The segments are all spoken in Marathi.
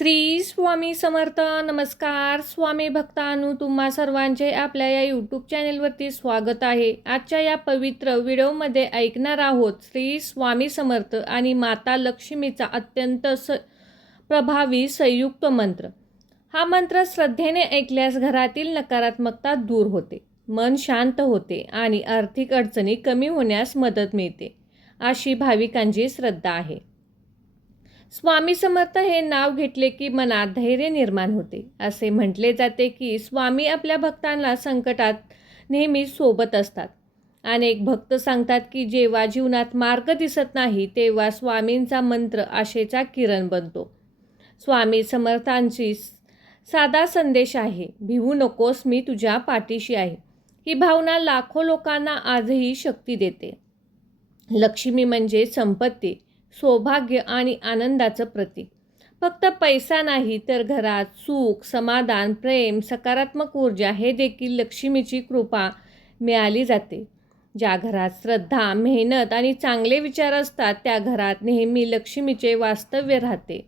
श्री स्वामी समर्थ. नमस्कार स्वामी भक्तांनो, तुम्हा सर्वांचे आपल्या या यूट्यूब चॅनेलवरती स्वागत आहे. आजच्या या पवित्र व्हिडिओमध्ये ऐकणार आहोत श्री स्वामी समर्थ आणि माता लक्ष्मीचा अत्यंत प्रभावी संयुक्त मंत्र. हा मंत्र श्रद्धेने ऐकल्यास घरातील नकारात्मकता दूर होते, मन शांत होते आणि आर्थिक अडचणी कमी होण्यास मदत मिळते, अशी भाविकांची श्रद्धा आहे. स्वामी समर्थ हे नाव घेतले की मनात धैर्य निर्माण होते. असे म्हटले जाते की स्वामी आपल्या भक्तांना संकटात नेहमी सोबत असतात. अनेक भक्त सांगतात की जेव्हा जीवनात मार्ग दिसत नाही तेव्हा स्वामींचा मंत्र आशेचा किरण बनतो. स्वामी समर्थांची साधा संदेश आहे, भिवू नकोस, मी तुझ्या पाठीशी आहे. ही भावना लाखो लोकांना आजही शक्ती देते. लक्ष्मी म्हणजे संपत्ती, सौभाग्य आणि आनंदाचं प्रतीक. फक्त पैसा नाही तर घरात सुख, समाधान, प्रेम, सकारात्मक ऊर्जा हे देखील लक्ष्मीची कृपा मिळाली जाते. ज्या घरात श्रद्धा, मेहनत आणि चांगले विचार असतात त्या घरात नेहमी लक्ष्मीचे वास्तव्य राहते.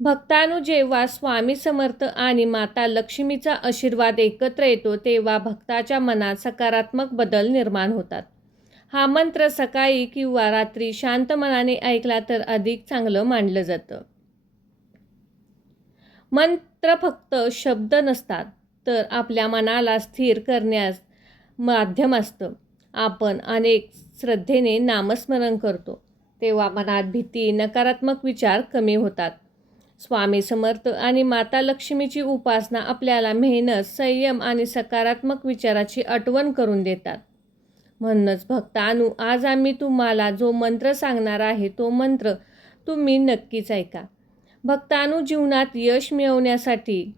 भक्तांनो, जेव्हा स्वामी समर्थ आणि माता लक्ष्मीचा आशीर्वाद एकत्र येतो तेव्हा भक्ताच्या मनात सकारात्मक बदल निर्माण होतात. हा मंत्र सकाळी किंवा रात्री शांत मनाने ऐकला तर अधिक चांगलं मानलं जातं. मंत्र फक्त शब्द नसतात तर आपल्या मनाला स्थिर करण्यास माध्यम असतं. आपण अनेक श्रद्धेने नामस्मरण करतो तेव्हा मनात भीती, नकारात्मक विचार कमी होतात. स्वामी समर्थ आणि माता लक्ष्मीची उपासना आपल्याला मेहनत, संयम आणि सकारात्मक विचाराची आठवण करून देतात. म्हणूनच भक्तांनो, आज आम्ही तुम्हाला जो मंत्र सांगणार आहे तो मंत्र तुम्ही नक्कीच ऐका. भक्तांनो, जीवनात यश मिळवण्यासाठी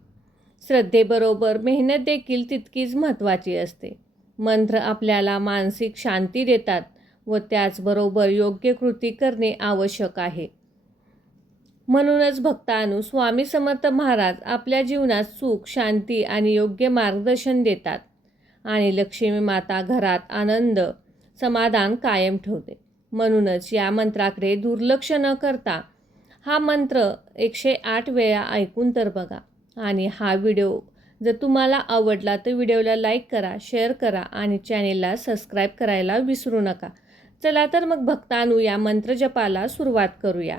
श्रद्धेबरोबर मेहनत देखील तितकीच महत्त्वाची असते. मंत्र आपल्याला मानसिक शांती देतात व त्याचबरोबर योग्य कृती करणे आवश्यक आहे. म्हणूनच भक्तांनो, स्वामी समर्थ महाराज आपल्या जीवनात सुख, शांती आणि योग्य मार्गदर्शन देतात आणि लक्ष्मी माता घरात आनंद, समाधान कायम ठेवते. म्हणूनच या मंत्राकडे दुर्लक्ष न करता हा मंत्र 108 वेळा ऐकून तर बघा. आणि हा व्हिडिओ जर तुम्हाला आवडला तर व्हिडिओला लाईक करा, शेअर करा आणि चॅनेलला सबस्क्राईब करायला विसरू नका. चला तर मग भक्तांनो, या मंत्रजपाला सुरुवात करूया.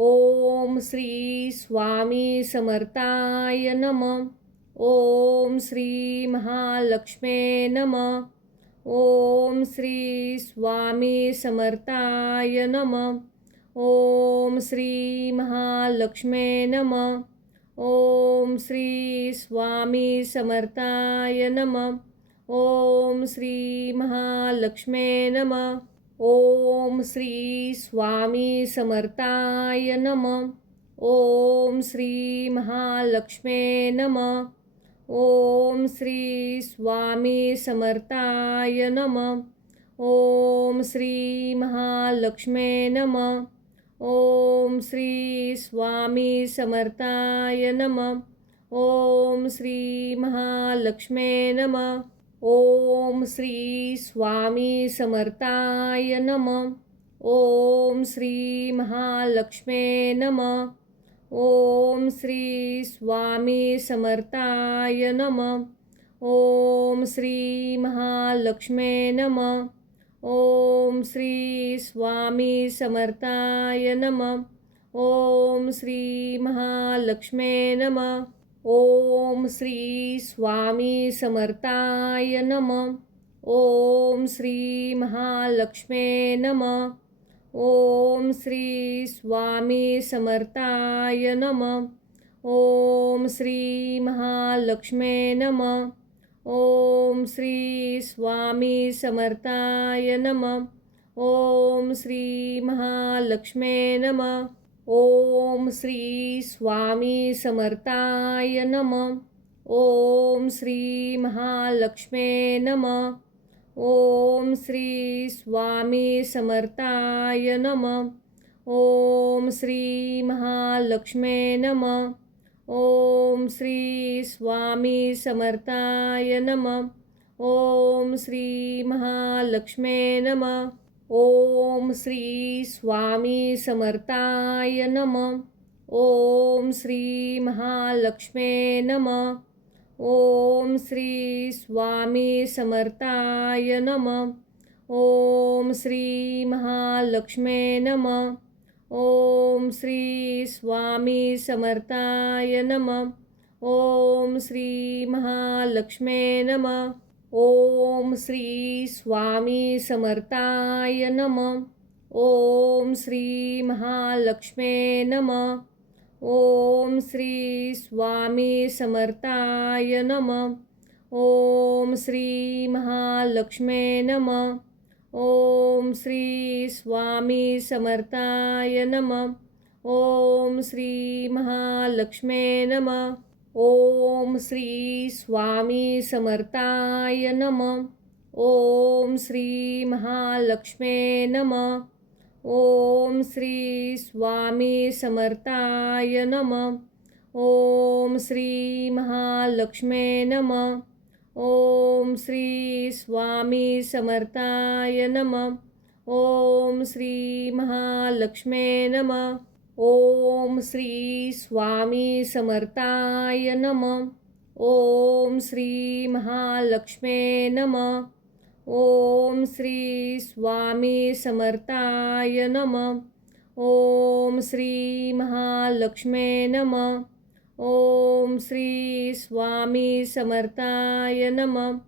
ओम श्री स्वामी समर्थाय नमः. ओम श्री महालक्ष्मे नमः. ओम श्री स्वामी समर्थाय नमः. ओम श्री महालक्ष्मे नमः. ओम श्री स्वामी समर्थाय नमः. ओम श्री महालक्ष्मे नमः. ओम श्री स्वामी समर्थाय नमः. ओम श्री महालक्ष्मे नमः. ओम श्री स्वामी समर्थाय नमः. ओम श्री महालक्ष्मे नमः. ओम श्री स्वामी समर्थाय नमः. ओम श्री महालक्ष्मे नमः. ओम श्री स्वामी समर्थाय नमः. ओम श्री महालक्ष्मे नमः. ओम श्री स्वामी समर्थाय नमः. ओम श्री महालक्ष्मे नमः. ओम श्री स्वामी समर्थाय नमः. ओम श्री महालक्ष्मे नमः. ओम श्री स्वामी समर्थाय नमः. ओम श्री महालक्ष्मे नमः. ओम श्री स्वामी समर्थाय नमः. ओम श्री महालक्ष्मे नमः. ओम श्री स्वामी समर्थाय नमः. ओम श्री महालक्ष्मे नमः. ओम श्री स्वामी समर्थाय नमः. ओम श्री महालक्ष्मे नमः. ओम श्री स्वामी समर्थाय नमः. ओम श्री महालक्ष्मे नमः. ओम श्री स्वामी समर्थाय नमः. ओम श्री महालक्ष्मे नमः. ओम श्री स्वामी समर्थाय नमः. ओम श्री महालक्ष्मे नमः. ओम श्री स्वामी समर्थाय नमः. ओम श्री महालक्ष्मे नमः. ओम श्री स्वामी समर्थाय नमः. ओम श्री महालक्ष्मे नमः. ओम श्री स्वामी समर्थाय नमः. ओम श्री महालक्ष्मे नमः. ओम श्री स्वामी समर्थाय नमः. ओम श्री महालक्ष्मे नमः. ओम श्री स्वामी समर्थाय नमः. ओम श्री महालक्ष्मे नमः. ओम श्री स्वामी समर्थाय नमः. ओम श्री महालक्ष्मे नमः. ओम श्री स्वामी समर्थाय नमः. ओम श्री महालक्ष्मे नमः. ओम श्री स्वामी समर्थाय नमः. ओम श्री महालक्ष्मे नमः. ओम श्री स्वामी समर्थाय नमः. ओम श्री महालक्ष्मे नमः. ओम श्री स्वामी समर्थाय नमः. ओम श्री महालक्ष्मे नमः. ओम श्री स्वामी समर्थाय नमः.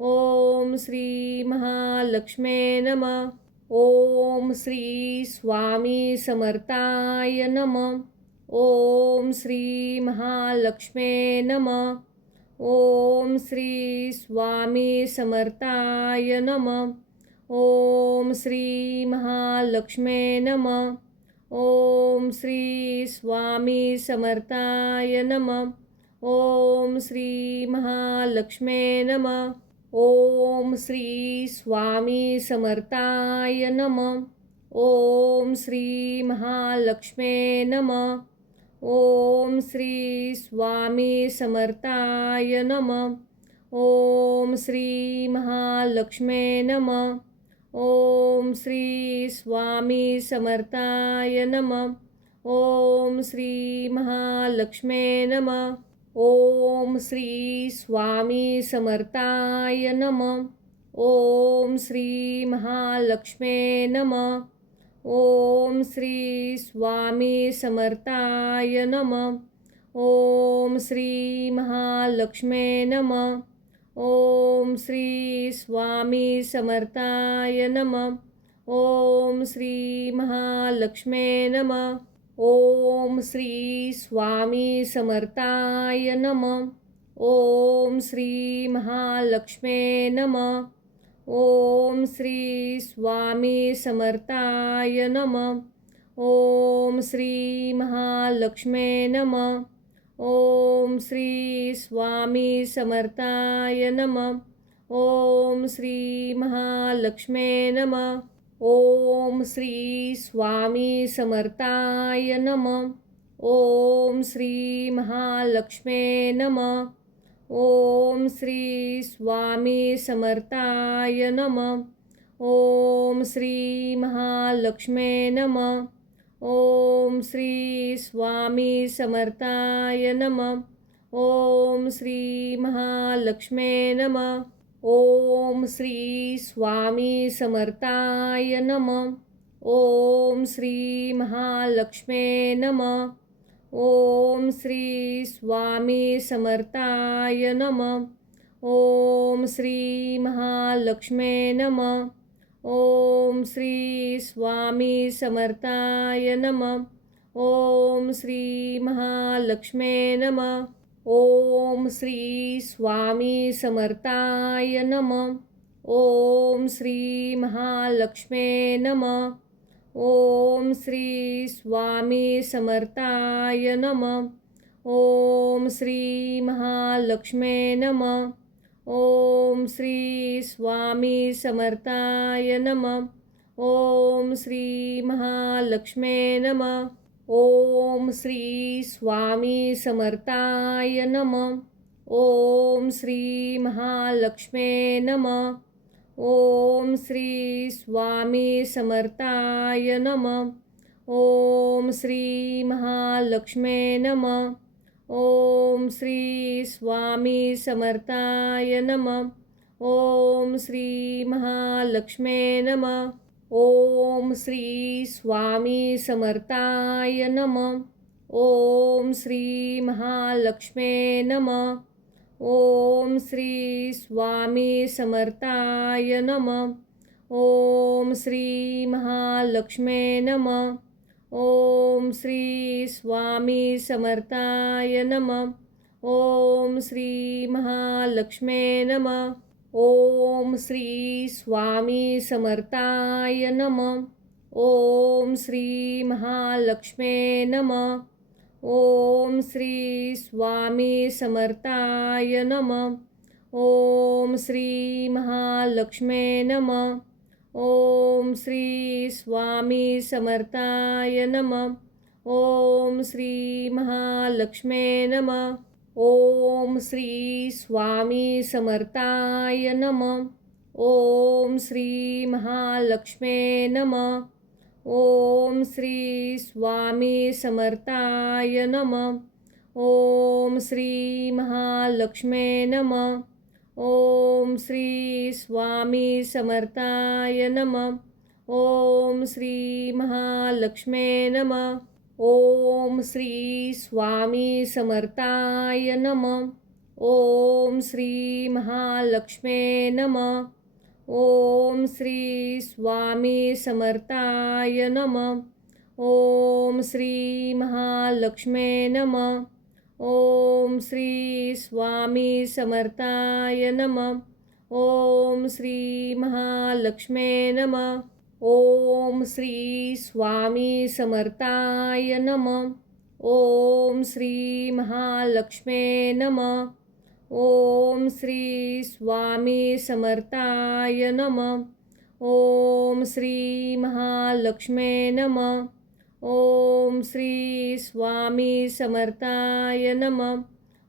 ओम श्री महालक्ष्मे नमः. ओम श्री स्वामी समर्थाय नमः. ओम श्री महालक्ष्मे नमः. ओम श्री स्वामी समर्थाय नमः. ओम श्री महालक्ष्मे नमः. ओम श्री स्वामी समर्थाय नमः. ओम श्री महालक्ष्मे नमः. ओम श्री स्वामी समर्थाय नमः. ओम श्री महालक्ष्मे नमः. ओम श्री स्वामी समर्थाय नमः. ओम श्री महालक्ष्मे नमः. ओम श्री स्वामी समर्थाय नमः. ओम श्री महालक्ष्मे नमः. ओम श्री स्वामी समर्थाय नमः. ओम श्री महालक्ष्मे नमः. ओम श्री स्वामी समर्थाय नमः. ओम श्री महालक्ष्मे नमः. ओम श्री स्वामी समर्थाय नमः. ओम श्री महालक्ष्मे नमः. ओम श्री स्वामी समर्थाय नमः. ओम श्री महालक्ष्मे नमः. ओम श्री स्वामी समर्थाय नमः. ओम श्री महालक्ष्मे नमः. ओम श्री स्वामी समर्थाय नमः. ओम श्री महालक्ष्मे नमः. ओम श्री स्वामी समर्थाय नमः. ओम श्री महालक्ष्मे नमः. ओम श्री स्वामी समर्थाय नमः. ओम श्री महालक्ष्मे नमः. ओम श्री स्वामी समर्थाय नमः. ओम श्री महालक्ष्मे नमः. ओम श्री स्वामी समर्थाय नमः. ओम श्री महालक्ष्मे नमः. ओम श्री स्वामी समर्थाय नमः. ओम श्री महालक्ष्मे नमः. ओम श्री स्वामी समर्थाय नमः. ओम श्री महालक्ष्मे नमः. ओम श्री स्वामी समर्थाय नमः. ओम श्री महालक्ष्मे नमः. ओम श्री स्वामी समर्थाय नमः. ओम श्री महालक्ष्मे नमः. ओम श्री स्वामी समर्थाय नमः. ओम श्री महालक्ष्मे नमः. ओम श्री स्वामी समर्थाय नमः. ओम श्री महालक्ष्मे नमः. ओम श्री स्वामी समर्थाय नमः. ओम श्री महालक्ष्मे नमः. ओम श्री स्वामी समर्थाय नमः. ओम श्री महालक्ष्मे नमः. ओम श्री स्वामी समर्थाय नमः. ओम श्री महालक्ष्मे नमः. ओम श्री स्वामी समर्थाय नमः. ओम श्री महालक्ष्मे नमः. ओम श्री स्वामी समर्थाय नमः. ओम श्री महालक्ष्मे नमः. ओम श्री स्वामी समर्थाय नमः. ओम श्री महालक्ष्मे नमः. ओम श्री स्वामी समर्थाय नमः. ओम श्री महालक्ष्मे नमः. ओम श्री स्वामी समर्थाय नमः. ओम श्री महालक्ष्मे नमः. ओम श्री स्वामी समर्थाय नमः. ओम श्री महालक्ष्मे नमः. ओम श्री स्वामी समर्थाय नमः. ओम श्री महालक्ष्मे नमः. ओम श्री स्वामी समर्थाय नमः. ओम श्री महालक्ष्मे नमः. ओम श्री स्वामी समर्थाय नमः. ओम श्री महालक्ष्मे नमः. ओम श्री स्वामी समर्थाय नमः. ओम श्री महालक्ष्मे नमः. ओम श्री स्वामी समर्थाय नमः. ओम श्री महालक्ष्मे नमः. ओम श्री स्वामी समर्थाय नमः. ओम श्री महालक्ष्मे नमः. ओम श्री स्वामी समर्थाय नमः. ओम श्री महालक्ष्मे नमः. ओम श्री स्वामी समर्थाय नमः.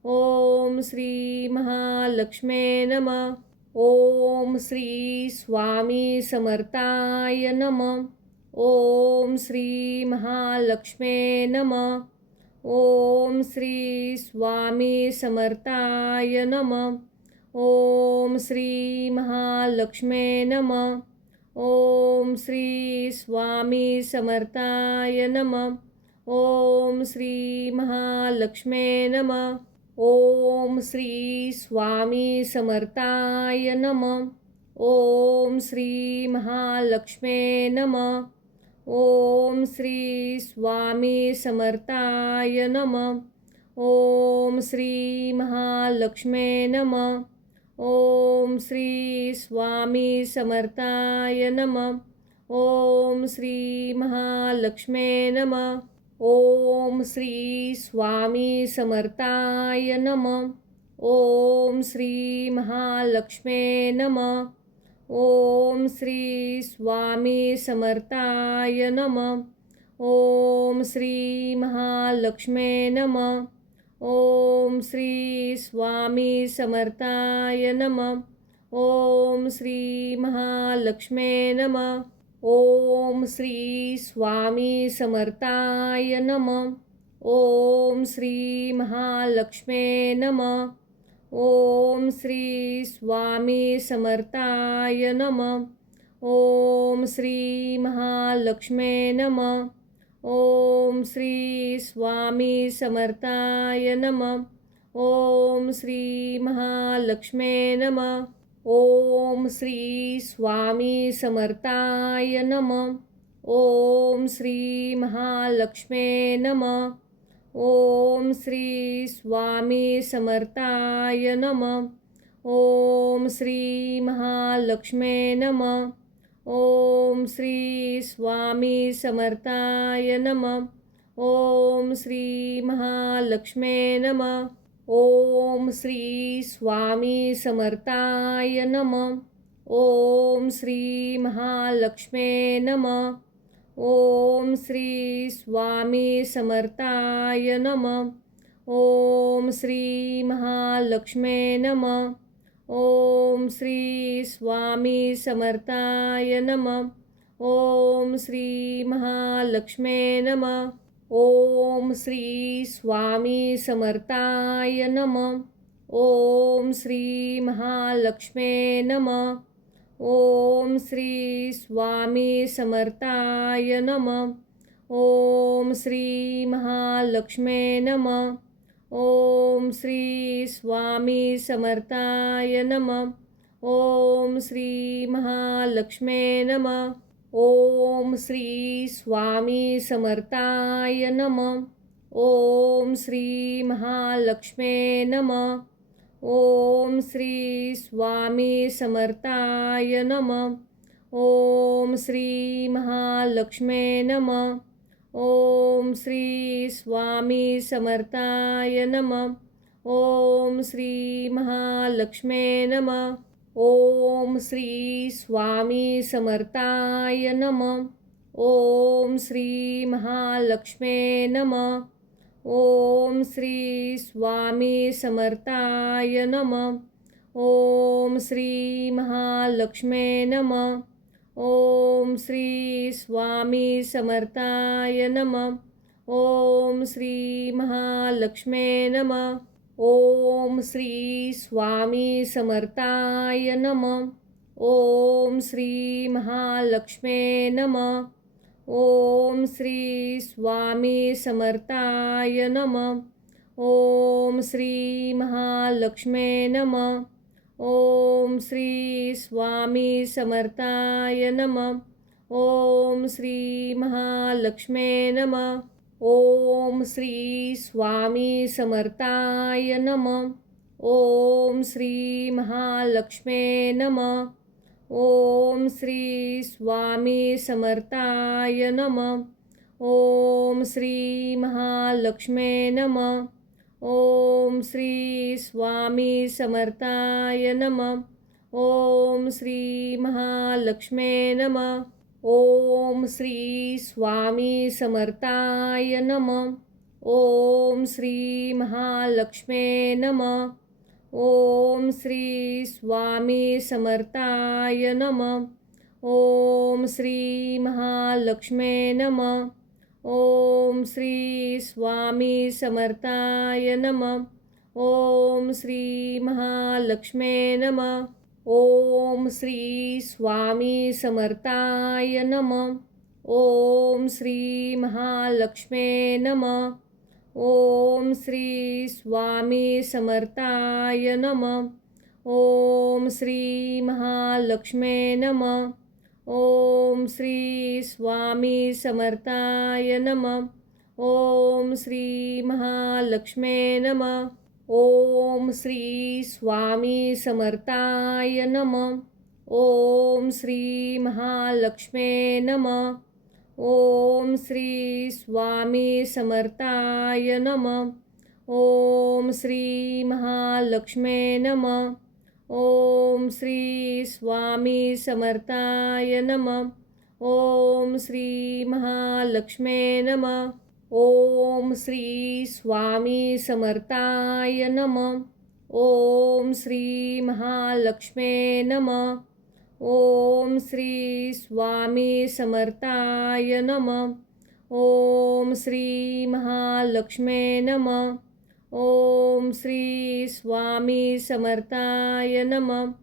ओम श्री महालक्ष्मे नमः. ओम श्री स्वामी समर्थाय नमः. ओम श्री महालक्ष्मे नमः. ओम श्री स्वामी समर्थाय नमः. ओम श्री महालक्ष्मे नमः. ओम श्री स्वामी समर्थाय नमः. ओम श्री महालक्ष्मे नमः. ओम श्री स्वामी समर्थाय नमः. ओम श्री महालक्ष्मे नमः. ओम श्री स्वामी समर्थाय नमः. ओम श्री महालक्ष्मे नमः. ओम श्री स्वामी समर्थाय नमः. ओम श्री महालक्ष्मे नमः. ओम श्री स्वामी समर्थाय नमः. ओम श्री महालक्ष्मे नमः. ओम श्री स्वामी समर्थाय नमः. ओम श्री महालक्ष्मे नमः. ओम श्री स्वामी समर्थाय नमः. ओम श्री महालक्ष्मे नमः. ओम श्री स्वामी समर्थाय नमः. ओम श्री महालक्ष्मे नमः. ओम श्री स्वामी समर्थाय नमः. ओम श्री महालक्ष्मे नमः. ओम श्री स्वामी समर्थाय नमः. ओम श्री महालक्ष्मे नमः. ओम श्री स्वामी समर्थाय नमः. ओम श्री महालक्ष्मे नमः. ओम श्री स्वामी समर्थाय नमः. ओम श्री महालक्ष्मे नमः. ओम श्री स्वामी समर्थाय नमः. ओम श्री महालक्ष्मे नमः. ओम श्री स्वामी समर्थाय नमः. ओम श्री महालक्ष्मे नमः. ओम श्री स्वामी समर्थाय नमः. ओम श्री महालक्ष्मे नमः. ओम श्री स्वामी समर्थाय नमः. ओम श्री महालक्ष्मे नमः. ओम श्री स्वामी समर्थाय नमः. ओम श्री महालक्ष्मे नमः. ओम श्री स्वामी समर्थाय नमः. ओम श्री महालक्ष्मे नमः. ओम श्री स्वामी समर्थाय नमः. ओम श्री महालक्ष्मे नमः. ओम श्री स्वामी समर्थाय नमः. ओम श्री महालक्ष्मे नमः. ओम श्री स्वामी समर्थाय नमः. ओम श्री महालक्ष्मे नमः. ओम श्री स्वामी समर्थाय नमः. ओम श्री महालक्ष्मे नमः. ओम श्री स्वामी समर्थाय नमः. ओम श्री महालक्ष्मे नमः. ओम श्री स्वामी समर्थाय नमः. ओम श्री महालक्ष्मे नमः. ओम श्री स्वामी समर्थाय नमः. ओम श्री महालक्ष्मे नमः. ओम श्री स्वामी समर्थाय नमः. ओम श्री महालक्ष्मे नमः. ओम श्री स्वामी समर्थाय नमः. ओम श्री महालक्ष्मे नमः. ओम श्री स्वामी समर्थाय नमः. ओम श्री महालक्ष्मे नमः. ओम श्री स्वामी समर्थाय नमः. ओम श्री महालक्ष्मे नमः. ओम श्री स्वामी समर्थाय नमः. ओम श्री महालक्ष्मे नमः. ओम श्री स्वामी समर्थाय नमः. ओम श्री महालक्ष्मे नमः. ओम श्री स्वामी समर्थाय नमः. ओम श्री महालक्ष्मे नमः. ओम श्री स्वामी समर्थाय नमः. ओम श्री महालक्ष्मे नमः. ओम श्री स्वामी समर्थाय नमः. ओम श्री महालक्ष्मे नमः. ओम श्री स्वामी समर्थाय नमः. ओम श्री महालक्ष्मे नमः. ओम श्री स्वामी समर्थाय नमः. ओम श्री महालक्ष्मे नमः. ओम श्री स्वामी समर्थाय नमः. ओम श्री महालक्ष्मे नमः. ओम श्री स्वामी समर्थाय नमः. ओम श्री महालक्ष्मे नमः. ओम श्री स्वामी समर्थाय नमः. ओम श्री महालक्ष्मे नमः. ओम श्री स्वामी समर्थाय नमः. ओम श्री महालक्ष्मे नमः. ओम श्री स्वामी समर्थाय नमः. ओम श्री महालक्ष्मे नमः. ओम श्री स्वामी समर्थाय नमः. ओम श्री महालक्ष्मे नमः. ओम श्री स्वामी समर्थाय नमः.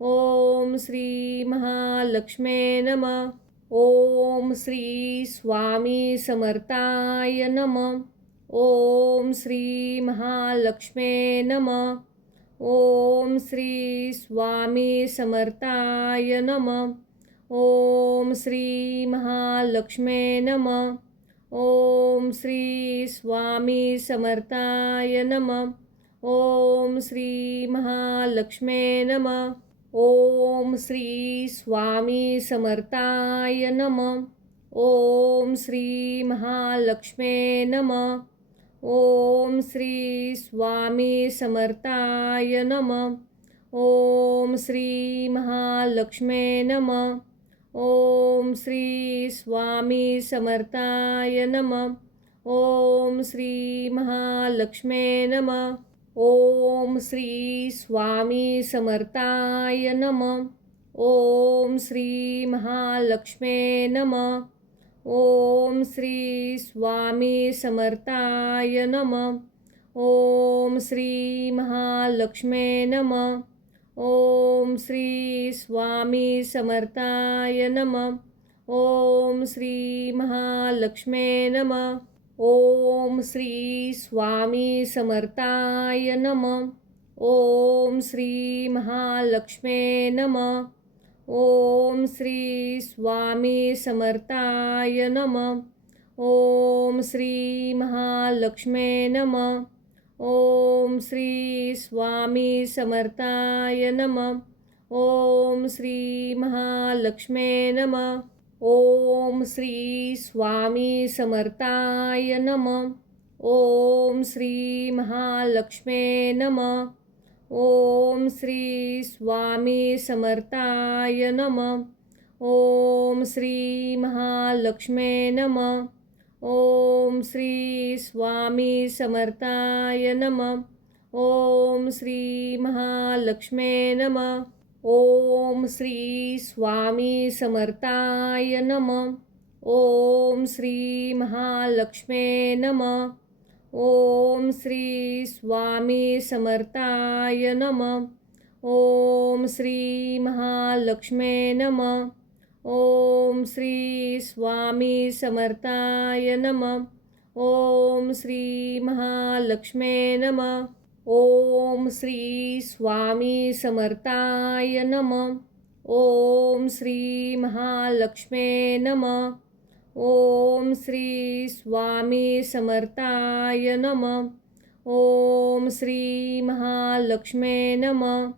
ओम श्री महालक्ष्मे नमः. ओम श्री स्वामी समर्थाय नमः. ओम श्री महालक्ष्मे नमः. ओम श्री स्वामी समर्थाय नमः. ओम श्री महालक्ष्मे नमः. ओम श्री स्वामी समर्थाय नमः. ओम श्री महालक्ष्मे नमः. ओम श्री स्वामी समर्थाय नमः. ओम श्री महालक्ष्मे नमः. ओम श्री स्वामी समर्थाय नमः. ओम श्री महालक्ष्मे नमः. ओम श्री स्वामी समर्थाय नमः. ओम श्री महालक्ष्मे नमः. ओम श्री स्वामी समर्थाय नमः. ओम श्री महालक्ष्मे नमः. ओम श्री स्वामी समर्थाय नमः. ओम श्री महालक्ष्मे नमः. ओम श्री स्वामी समर्थाय नमः. ओम श्री महालक्ष्मे नमः. ओम श्री स्वामी समर्थाय नमः. ओम श्री महालक्ष्मे नमः. ओम श्री स्वामी समर्थाय नमः. ओम श्री महालक्ष्मे नमः. ओम श्री स्वामी समर्थाय नमः. ओम श्री महालक्ष्मे नमः. ओम श्री स्वामी समर्थाय नमः. ओम श्री महालक्ष्मे नमः. ओम श्री स्वामी समर्थाय नमः. ओम श्री महालक्ष्मे नमः. ओम श्री स्वामी समर्थाय नमः. ओम श्री महालक्ष्मे नमः. ओम श्री स्वामी समर्थाय नमः. ओम श्री महालक्ष्मे नमः. ओम श्री स्वामी समर्थाय नमः. ओम श्री महालक्ष्मे नमः. ओम श्री स्वामी समर्थाय नमः. ओम श्री महालक्ष्मे नमः. ओम श्री स्वामी समर्थाय नमः. ओम श्री महालक्ष्मे नमः. ओम श्री स्वामी समर्थाय नमः. ओम श्री महालक्ष्मे नमः.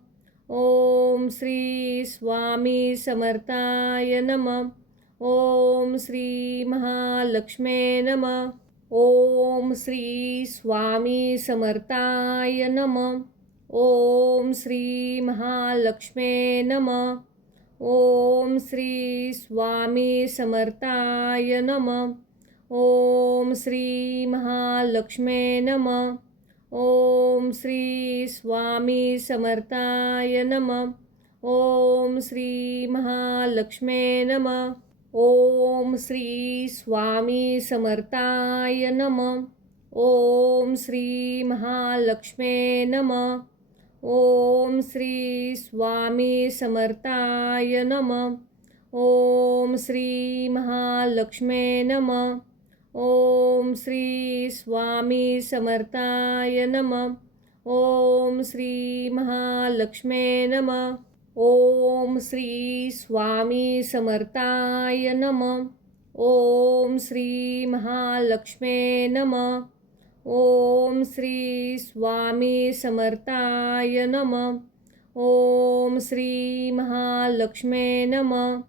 ओम श्री स्वामी समर्थाय नमः. ओम श्री महालक्ष्मे नमः. ओम श्री स्वामी समर्थाय नमः. ओम श्री महालक्ष्मे नमः. ओम श्री स्वामी समर्थाय नमः. ओम श्री महालक्ष्मे नमः. ओम श्री स्वामी समर्थाय नमः. ओम श्री महालक्ष्मे नमः. ओम श्री स्वामी समर्थाय नमः. ओम श्री महालक्ष्मे नमः. ओम श्री स्वामी समर्थाय नमः. ओम श्री महालक्ष्मे नमः. ओम श्री स्वामी समर्थाय नमः. ओम श्री महालक्ष्मे नमः. ओम श्री स्वामी समर्थाय नमः. ओम श्री महालक्ष्मे नमः. ओम श्री स्वामी समर्थाय नमः. ओम श्री महालक्ष्मे नमः.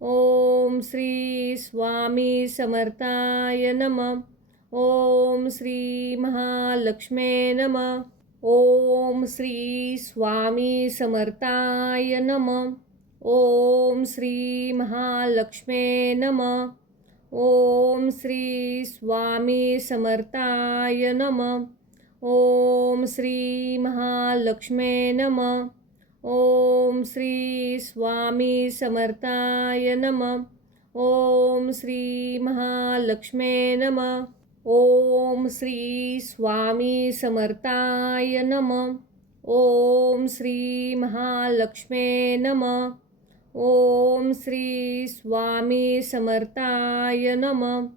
ओम श्री स्वामी समर्थाय नमः. ओम श्री महालक्ष्मे नमः. ओम श्री स्वामी समर्थाय नमः. ओम श्री महालक्ष्मे नमः. ओम श्री स्वामी समर्थाय नमः. ओम श्री महालक्ष्मे नमः. ओम श्री स्वामी समर्थाय नमः. ओम श्री महालक्ष्मे नमः. ओम श्री स्वामी समर्थाय नमः. ओम श्री महालक्ष्मे नमः. ओम श्री स्वामी समर्थाय नमः.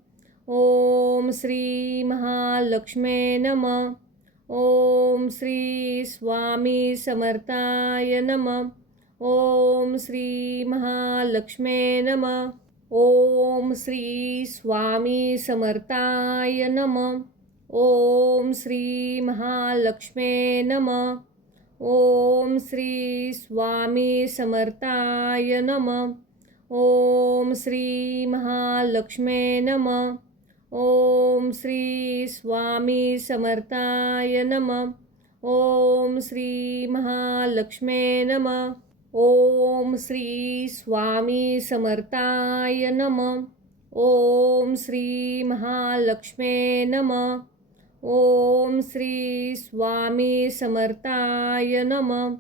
ओम श्री महालक्ष्मे नमः. ओम श्री स्वामी समर्थाय नमः. ओम श्री महालक्ष्मे नमः. ओम श्री स्वामी समर्थाय नमः. ओम श्री महालक्ष्मे नमः. ओम श्री स्वामी समर्थाय नमः. ओम श्री महालक्ष्मे नमः. ओम श्री स्वामी समर्थाय नमः. ओम श्री महालक्ष्मे नमः. ओम श्री स्वामी समर्थाय नमः. ओम श्री महालक्ष्मे नमः. ओम श्री स्वामी समर्थाय नमः.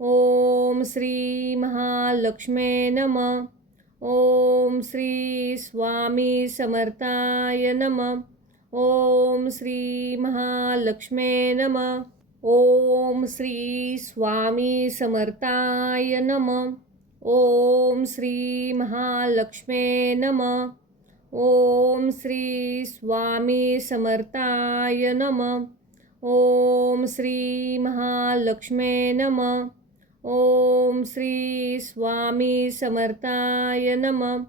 ओम श्री महालक्ष्मे नमः. ओम श्री स्वामी समर्थाय नमः. ओम श्री महालक्ष्मे नमः. ओम श्री स्वामी समर्थाय नमः. ओम श्री महालक्ष्मे नमः. ओम श्री स्वामी समर्थाय नमः. ओम श्री महालक्ष्मे नमः. ओम श्री स्वामी समर्थाय नमः.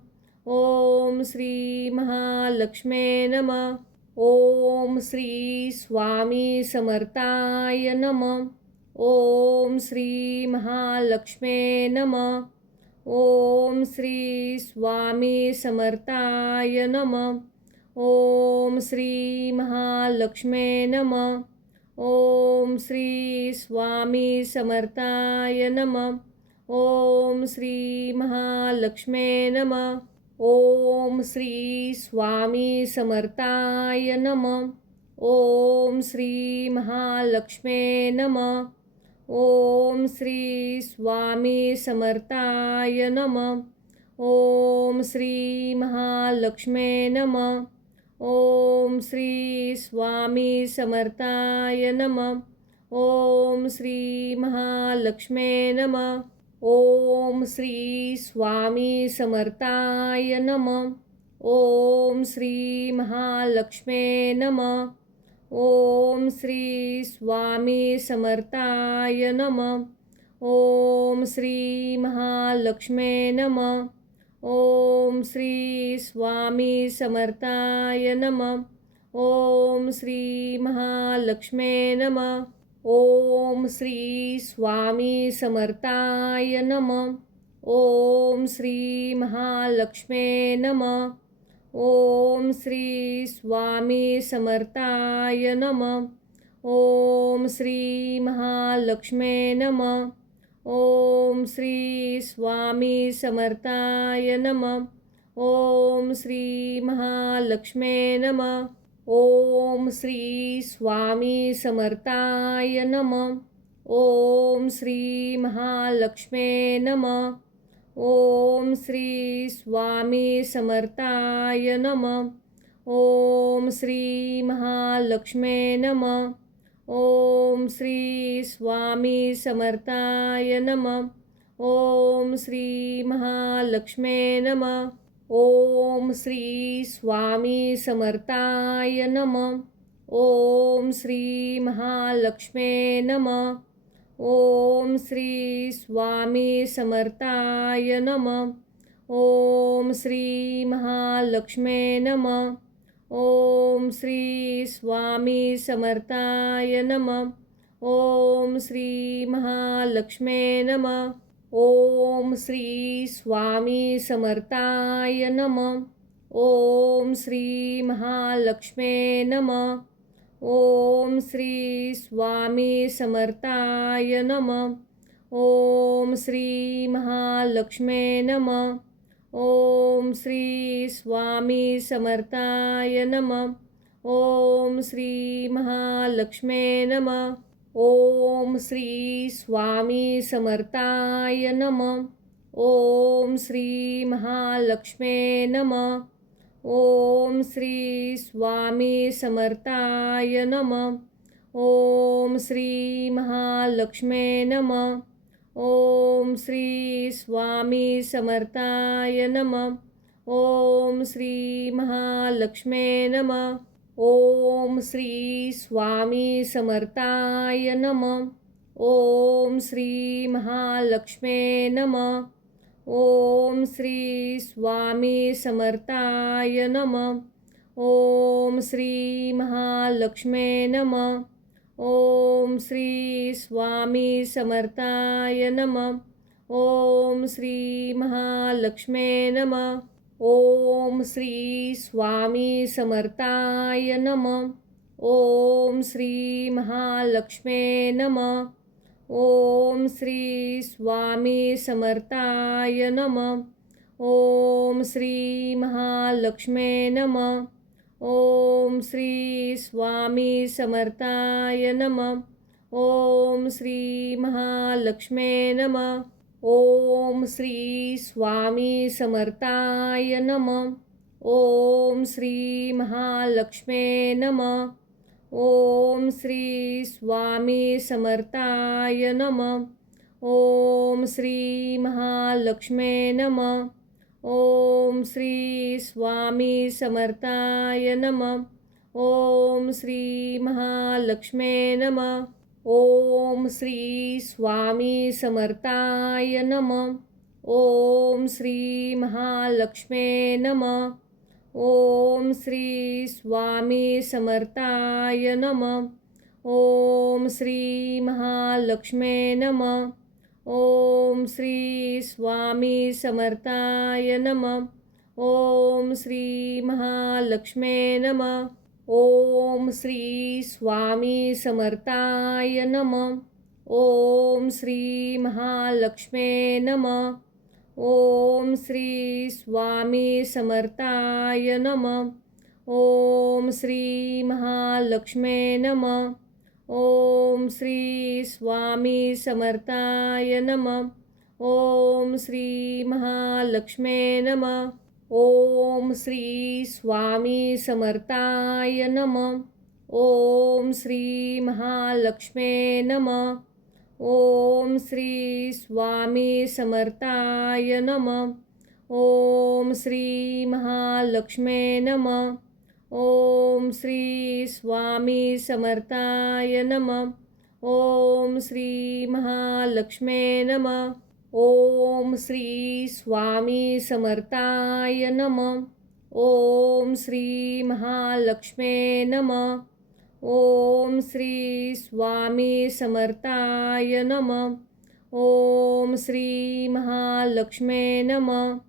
ओम श्री महालक्ष्मे नमः. ओम श्री स्वामी समर्थाय नमः. ओम श्री महालक्ष्मे नमः. ओम श्री स्वामी समर्थाय नमः. ओम श्री महालक्ष्मे नमः. ओम श्री स्वामी समर्थाय नमः. ओम श्री महालक्ष्मे नमः. ओम श्री स्वामी समर्थाय नमः. ओम श्री महालक्ष्मे नमः. ओम श्री स्वामी समर्थाय नमः. ओम श्री महालक्ष्मे नमः. ओम श्री स्वामी समर्थाय नमः. ओम श्री महालक्ष्मे नमः. ओम श्री स्वामी समर्थाय नमः. ओम श्री महालक्ष्मे नमः. ओम श्री स्वामी समर्थाय नमः. ओम श्री महालक्ष्मे नमः. ओम श्री स्वामी समर्थाय नमः. ओम श्री महालक्ष्मे नमः. ओम श्री स्वामी समर्थाय नमः. ओम श्री महालक्ष्मे नमः. ओम श्री स्वामी समर्थाय नमः. ओम श्री महालक्ष्मे नमः. ओम श्री स्वामी समर्थाय नमः. ओम श्री महालक्ष्मे नमः. ओम श्री स्वामी समर्थाय नमः. ओम श्री महालक्ष्मे नमः. ओम श्री स्वामी समर्थाय नमः. ओम श्री महालक्ष्मे नमः. ओम श्री स्वामी समर्थाय नमः. ओम श्री महालक्ष्मे नमः. ओम श्री स्वामी समर्थाय नमः. ओम श्री महालक्ष्मे नमः. ओम श्री स्वामी समर्थाय नमः. ओम श्री महालक्ष्मे नमः. ओम श्री स्वामी समर्थाय नमः. ओम श्री महालक्ष्मे नमः. ओम श्री स्वामी समर्थाय नमः. ओम श्री महालक्ष्मे नमः. ओम श्री स्वामी समर्थाय नमः. ओम श्री महालक्ष्मे नमः. ओम श्री स्वामी समर्थाय नमः. ओम श्री महालक्ष्मे नमः. ओम श्री स्वामी समर्थाय नमः. ओम श्री महालक्ष्मे नमः. ओम श्री स्वामी समर्थाय नमः. ओम श्री महालक्ष्मे नमः. ओम श्री स्वामी समर्थाय नमः. ओम श्री महालक्ष्मे नमः. ओम श्री स्वामी समर्थाय नमः. ओम श्री महालक्ष्मे नमः. ओम श्री स्वामी समर्थाय नमः. ओम श्री महालक्ष्मे नमः. ओम श्री स्वामी समर्थाय नमः. ओम श्री महालक्ष्मे नमः. ओम श्री स्वामी समर्थाय नमः. ओम श्री महालक्ष्मे नमः. ओम श्री स्वामी समर्थाय नमः. ओम श्री महालक्ष्मे नमः. ओम श्री स्वामी समर्थाय नमः. ओम श्री महालक्ष्मे नमः. ओम श्री स्वामी समर्थाय नमः. ओम श्री महालक्ष्मे नमः. ओम श्री स्वामी समर्थाय नमः. ओम श्री महालक्ष्मे नमः. ओम श्री स्वामी समर्थाय नमः. ओम श्री महालक्ष्मे नमः. ओम श्री स्वामी समर्थाय नमः. ओम श्री महालक्ष्मे नमः. ओम श्री स्वामी समर्थाय नमः. ओम श्री महालक्ष्मे नमः. ओम श्री स्वामी समर्थाय नमः. ओम श्री महालक्ष्मे नमः. ओम श्री स्वामी समर्थाय नमः. ओम श्री महालक्ष्मे नमः. ओम श्री स्वामी समर्थाय नमः. ओम श्री महालक्ष्मे नमः. ओम श्री स्वामी समर्थाय नमः. ओम श्री महालक्ष्मे नमः. ओम श्री स्वामी समर्थाय नमः. ओम श्री महालक्ष्मे नमः. ओम श्री स्वामी समर्थाय नमः. ओम श्री महालक्ष्मे नमः. ओम श्री स्वामी समर्थाय नमः. ओम श्री महालक्ष्मे नमः. ओम श्री स्वामी समर्थाय नमः. ओम श्री महालक्ष्मे नमः. ओम श्री स्वामी समर्थाय नमः. ओम श्री महालक्ष्मे नमः.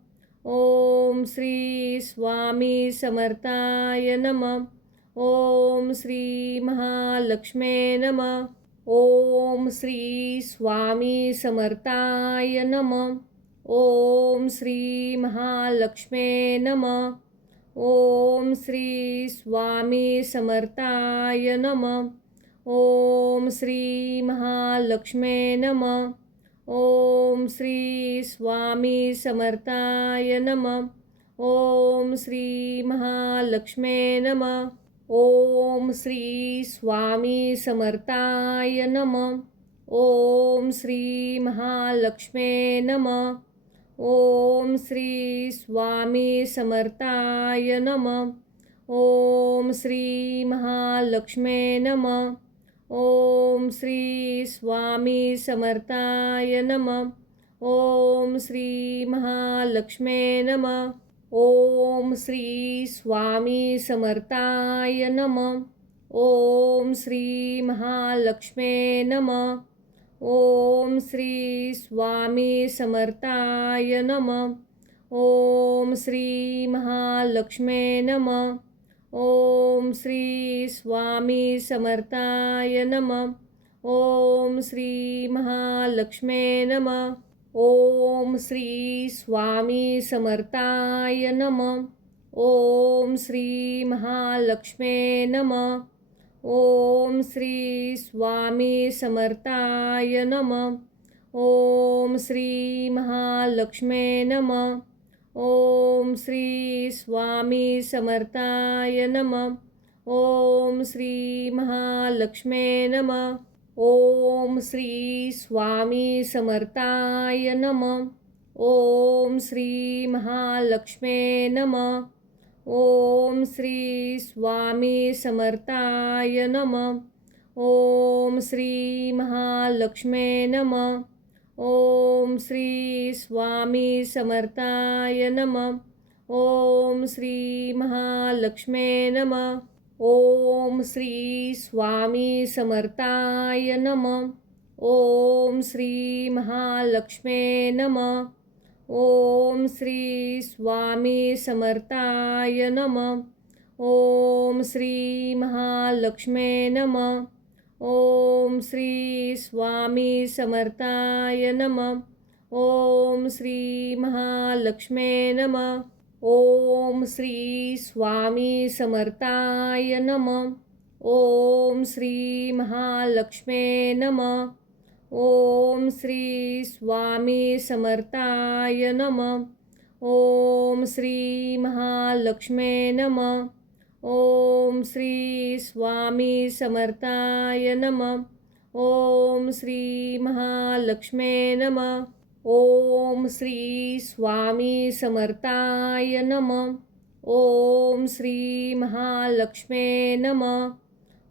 ओम श्री स्वामी समर्थाय नमः. ओम श्री महालक्ष्मे नमः. ओम श्री स्वामी समर्थाय नमः. ओम श्री महालक्ष्मे नमः. ओम श्री स्वामी समर्थाय नमः. ओम श्री महालक्ष्मे नमः. ओम श्री स्वामी समर्थाय नमः. ओम श्री महालक्ष्मे नमः. ओम श्री स्वामी समर्थाय नमः. ओम श्री महालक्ष्मे नमः. ओम श्री स्वामी समर्थाय नमः. ओम श्री महालक्ष्मे नमः. ओम श्री स्वामी समर्थाय नमः. ओम श्री महालक्ष्मे नमः. ओम श्री स्वामी समर्थाय नमः. ओम श्री महालक्ष्मे नमः. ओम श्री स्वामी समर्थाय नमः. ओम श्री महालक्ष्मे नमः. ओम श्री स्वामी समर्थाय नमः. ओम श्री महालक्ष्मे नमः. ओम श्री स्वामी समर्थाय नमः. ओम श्री महालक्ष्मे नमः. ओम श्री स्वामी समर्थाय नमः. ओम श्री महालक्ष्मे नमः. ओम श्री स्वामी समर्थाय नमः. ओम श्री महालक्ष्मे नमः. ओम श्री स्वामी समर्थाय नमः. ओम श्री महालक्ष्मे नमः. ओम श्री स्वामी समर्थाय नमः. ओम श्री महालक्ष्मे नमः. ओम श्री स्वामी समर्थाय नमः. ओम श्री महालक्ष्मे नमः. ओम श्री स्वामी समर्थाय नमः. ओम श्री महालक्ष्मे नमः. ओम श्री स्वामी समर्थाय नमः. ओम श्री महालक्ष्मे नमः. ओम श्री स्वामी समर्थाय नमः. ओम श्री महालक्ष्मे नमः. ओम श्री स्वामी समर्थाय नमः. ओम श्री महालक्ष्मे नमः. ओम श्री स्वामी समर्थाय नमः. ओम श्री महालक्ष्मे नमः. ओम श्री स्वामी समर्थाय नमः. ओम श्री महालक्ष्मे नमः. ओम श्री स्वामी समर्थाय नमः. ओम श्री महालक्ष्मे नमः.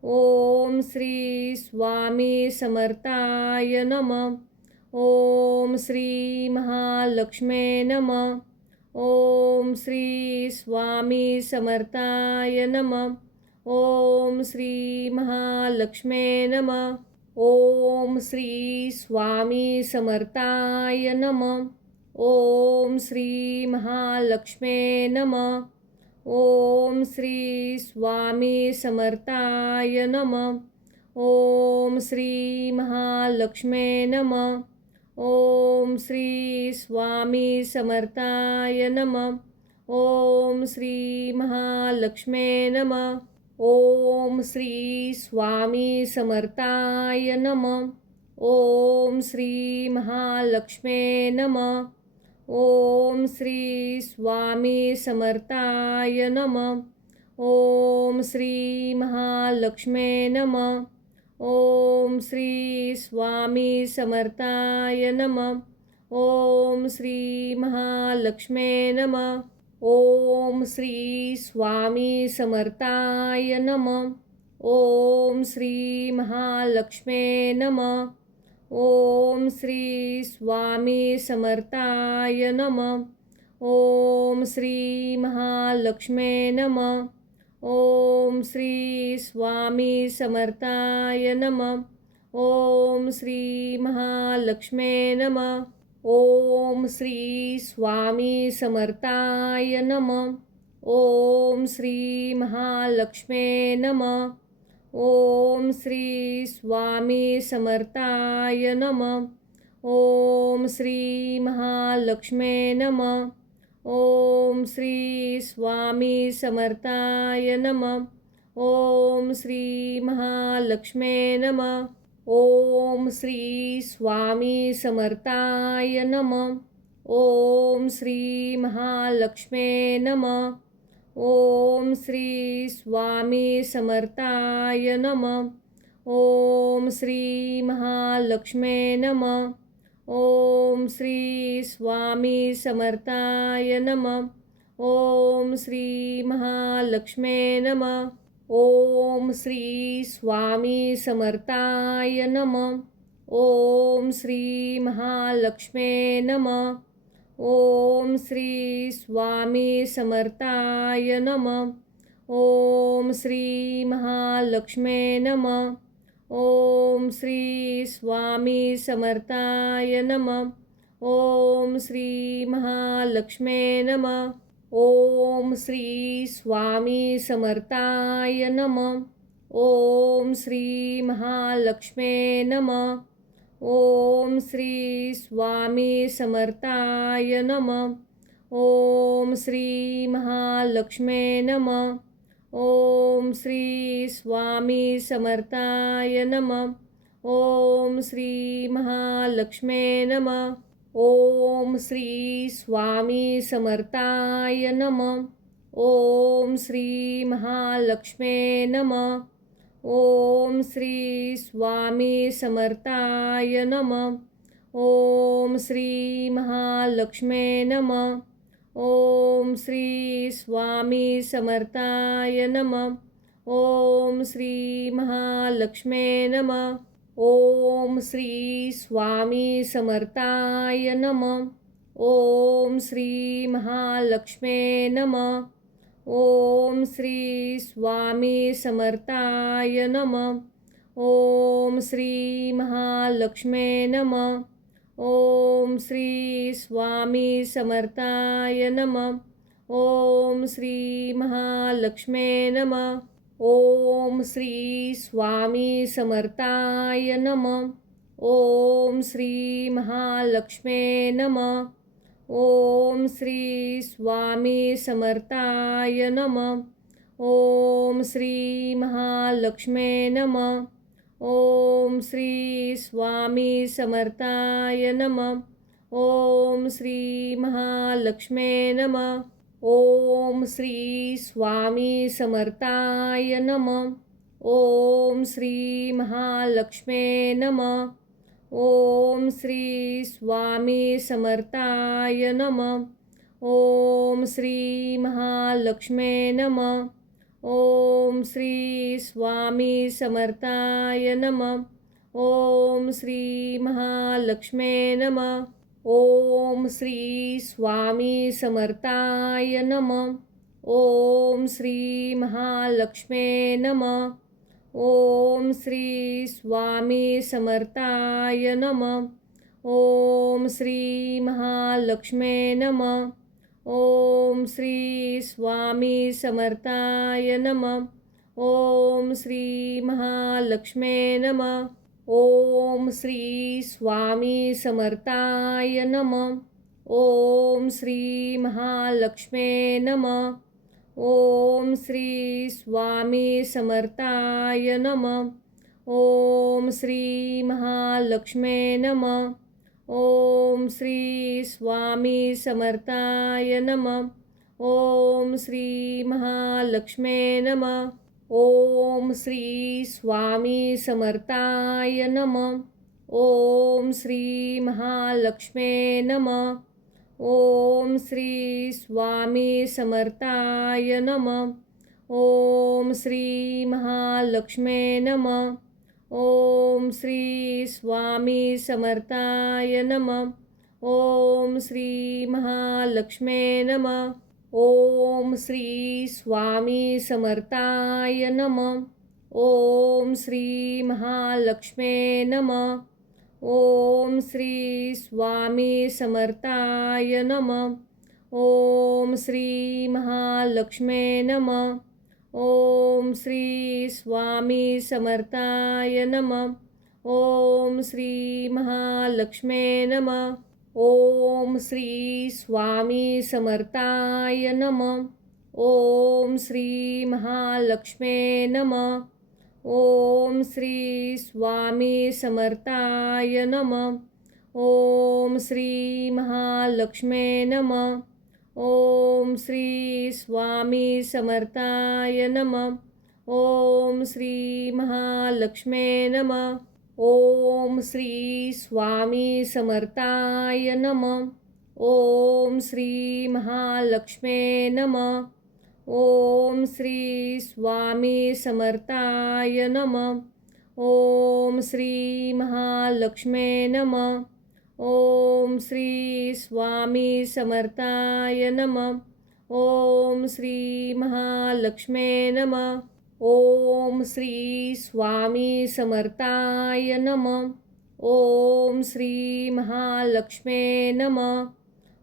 ओम श्री स्वामी समर्थाय नमः. ओम श्री महालक्ष्मे नमः. ओम श्री स्वामी समर्थाय नमः. ओम श्री महालक्ष्मे नमः. ओम श्री स्वामी समर्थाय नमः. ओम श्री महालक्ष्मे नमः. ओम श्री स्वामी समर्थाय नमः. ओम श्री महालक्ष्मे नमः. ओम श्री स्वामी समर्थाय नमः. ओम श्री महालक्ष्मे नमः. ओम श्री स्वामी समर्थाय नमः. ओम श्री महालक्ष्मे नमः. ओम श्री स्वामी समर्थाय नमः. ओम श्री महालक्ष्मे नमः. ओम श्री स्वामी समर्थाय नमः. ओम श्री महालक्ष्मे नमः. ओम श्री स्वामी समर्थाय नमः. ओम श्री महालक्ष्मे नमः. ओम श्री स्वामी समर्थाय नमः. ओम श्री महालक्ष्मे नमः. ओम श्री स्वामी समर्थाय नमः. ओम श्री महालक्ष्मे नमः. ओम श्री स्वामी समर्थाय नमः. ओम श्री महालक्ष्मे नमः. ओम श्री स्वामी समर्थाय नमः. ओम श्री महालक्ष्मे नमः. ओम श्री स्वामी समर्थाय नमः. ओम श्री महालक्ष्मे नमः. ओम श्री स्वामी समर्थाय नमः. ओम श्री महालक्ष्मे नमः. ओम श्री स्वामी समर्थाय नमः. ओम श्री महालक्ष्मे नमः. ओम श्री स्वामी समर्थाय नमः. ओम श्री महालक्ष्मे नमः. ओम श्री स्वामी समर्थाय नमः. ओम श्री महालक्ष्मे नमः. ओम श्री स्वामी समर्थाय नमः. ओम श्री महालक्ष्मे नमः. ओम श्री स्वामी समर्थाय नमः. ओम श्री महालक्ष्मे नमः. ओम श्री स्वामी समर्थाय नमः. ओम श्री महालक्ष्मे नमः. ओम श्री स्वामी समर्थाय नमः. ओम श्री महालक्ष्मे नमः. ओम श्री स्वामी समर्थाय नमः. ओम श्री महालक्ष्मे नमः. ओम श्री स्वामी समर्थाय नमः. ओम श्री महालक्ष्मे नमः. ओम श्री स्वामी समर्थाय नमः. ओम श्री महालक्ष्मे नमः. ओम श्री स्वामी समर्थाय नमः. ओम श्री महालक्ष्मे नमः. ओम श्री स्वामी समर्थाय नमः. ओम श्री महालक्ष्मे नमः. ओम श्री स्वामी समर्थाय नमः. ओम श्री महालक्ष्मे नमः. ओम श्री स्वामी समर्थाय नमः. ओम श्री महालक्ष्मे नमः. ओम श्री स्वामी समर्थाय नमः. ओम श्री महालक्ष्मे नमः. ओम श्री स्वामी समर्थाय नमः. ओम श्री महालक्ष्मे नमः. ओम श्री स्वामी समर्थाय नमः. ओम श्री महालक्ष्मे नमः. ओम श्री स्वामी समर्थाय नमः. ओम श्री महालक्ष्मे नमः. ओम श्री स्वामी समर्थाय नमः. ओम श्री महालक्ष्मे नमः. ओम श्री स्वामी समर्थाय नमः. ओम श्री महालक्ष्मे नमः. ओम श्री स्वामी समर्थाय नमः. ओम श्री महालक्ष्मे नमः. ओम श्री स्वामी समर्थाय नमः. ओम श्री महालक्ष्मे नमः. ओम श्री स्वामी समर्थाय नमः. ओम श्री महालक्ष्मे नमः. ओम श्री स्वामी समर्थाय नमः. ओम श्री महालक्ष्मे नमः. ओम श्री स्वामी समर्थाय नमः. ओम श्री महालक्ष्मे नमः. ओम श्री स्वामी समर्थाय नमः. ओम श्री महालक्ष्मे नमः. ओम श्री स्वामी समर्थाय नमः. ओम श्री महालक्ष्मे नमः. ओम श्री स्वामी समर्थाय नमः. ओम श्री महालक्ष्मे नमः. ओम श्री स्वामी समर्थाय नमः. ओम श्री महालक्ष्मे नमः. ओम श्री स्वामी समर्थाय नमः. ओम श्री महालक्ष्मे नमः. ओम श्री स्वामी समर्थाय नमः. ओम श्री महालक्ष्मे नमः. ओम श्री स्वामी समर्थाय नमः. ओम श्री महालक्ष्मे नमः. ओम श्री स्वामी समर्थाय नमः. ओम श्री महालक्ष्मे नमः. ओम श्री स्वामी समर्थाय नमः. ओम श्री महालक्ष्मे नमः. ओम श्री स्वामी समर्थाय नमः. ओम श्री महालक्ष्मे नमः. ओम श्री स्वामी समर्थाय नमः. ओम श्री महालक्ष्मे नमः. ओम श्री स्वामी समर्थाय नमः. ओम श्री महालक्ष्मे नमः. ओम श्री स्वामी समर्थाय नमः. ओम श्री महालक्ष्मे नमः. ओम श्री स्वामी समर्थाय नमः. ओम श्री महालक्ष्मे नमः.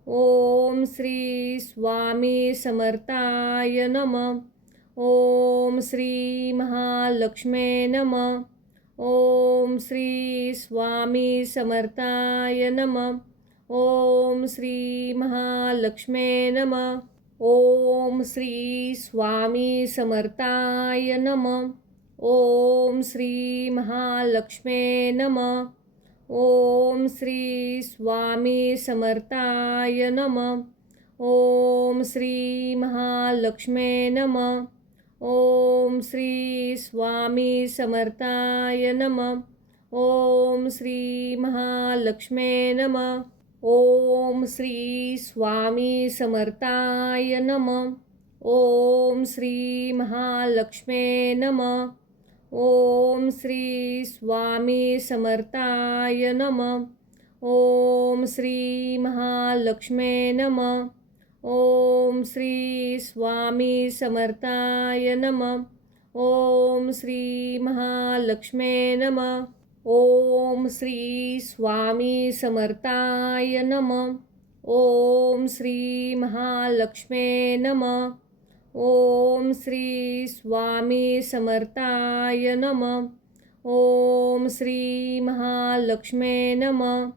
ओम श्री स्वामी समर्थाय नमः. ओम श्री महालक्ष्मे नमः. ओम श्री स्वामी समर्थाय नमः. ओम श्री महालक्ष्मे नमः. ओम श्री स्वामी समर्थाय नमः. ओम श्री महालक्ष्मे नमः. ओम श्री स्वामी समर्थाय नमः. ओम श्री महालक्ष्मे नमः. ओम श्री स्वामी समर्थाय नमः. ओम श्री महालक्ष्मे नमः. ओम श्री स्वामी समर्थाय नमः. ओम श्री महालक्ष्मे नमः. ओम श्री स्वामी समर्थाय नमः. ओम श्री महालक्ष्मे नमः. ओम श्री स्वामी समर्थाय नमः. ओम श्री महालक्ष्मे नमः. ओम श्री स्वामी समर्थाय नमः. ओम श्री महालक्ष्मे नमः. ओम श्री स्वामी समर्थाय नमः. ओम श्री महालक्ष्मे नमः.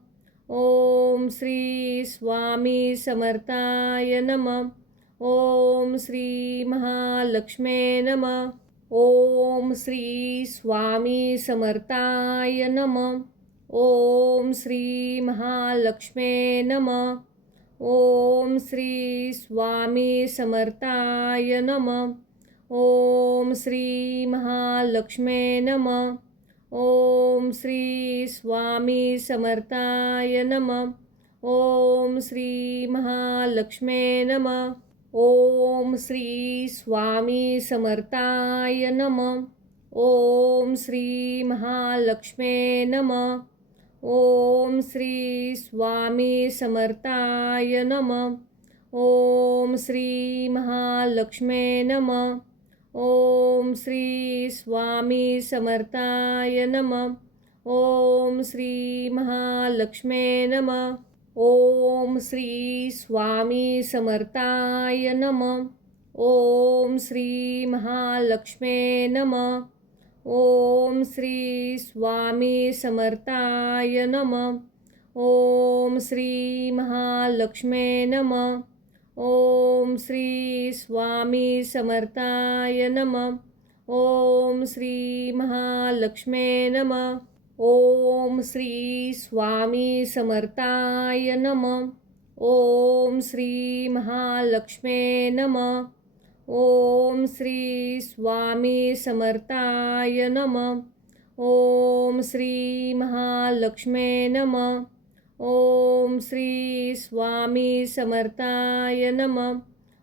ओम श्री स्वामी समर्थाय नमः. ओम श्री महालक्ष्मे नमः. ओम श्री स्वामी समर्थाय नमः. ओम श्री महालक्ष्मे नमः. ओम श्री स्वामी समर्थाय नमः. ओम श्री महालक्ष्मे नमः. ओम श्री स्वामी समर्थाय नमः. ओम श्री महालक्ष्मे नमः. ओम श्री स्वामी समर्थाय नमः. ओम श्री महालक्ष्मे नमः. ओम श्री स्वामी समर्थाय नमः. ओम श्री महालक्ष्मे नमः. ओम श्री स्वामी समर्थाय नमः. ओम श्री महालक्ष्मे नमः. ओम श्री स्वामी समर्थाय नमः. ओम श्री महालक्ष्मे नमः. ओम श्री स्वामी समर्थाय नमः. ओम श्री महालक्ष्मे नमः. ओम श्री स्वामी समर्थाय नमः. ओम श्री महालक्ष्मे नमः. ओम श्री स्वामी समर्थाय नमः. ओम श्री महालक्ष्मे नमः. ओम श्री स्वामी समर्थाय नमः. ओम श्री महालक्ष्मे नमः. ओम श्री स्वामी समर्थाय नमः.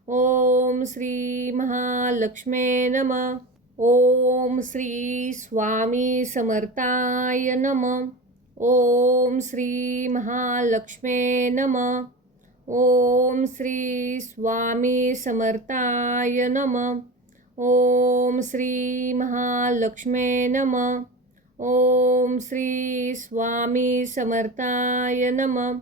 ओम श्री महालक्ष्मे नमः. ओम श्री स्वामी समर्थाय नमः. ओम श्री महालक्ष्मे नमः. ओम श्री स्वामी समर्थाय नमः. ओम श्री महालक्ष्मे नमः. ओम श्री स्वामी समर्थाय नमः.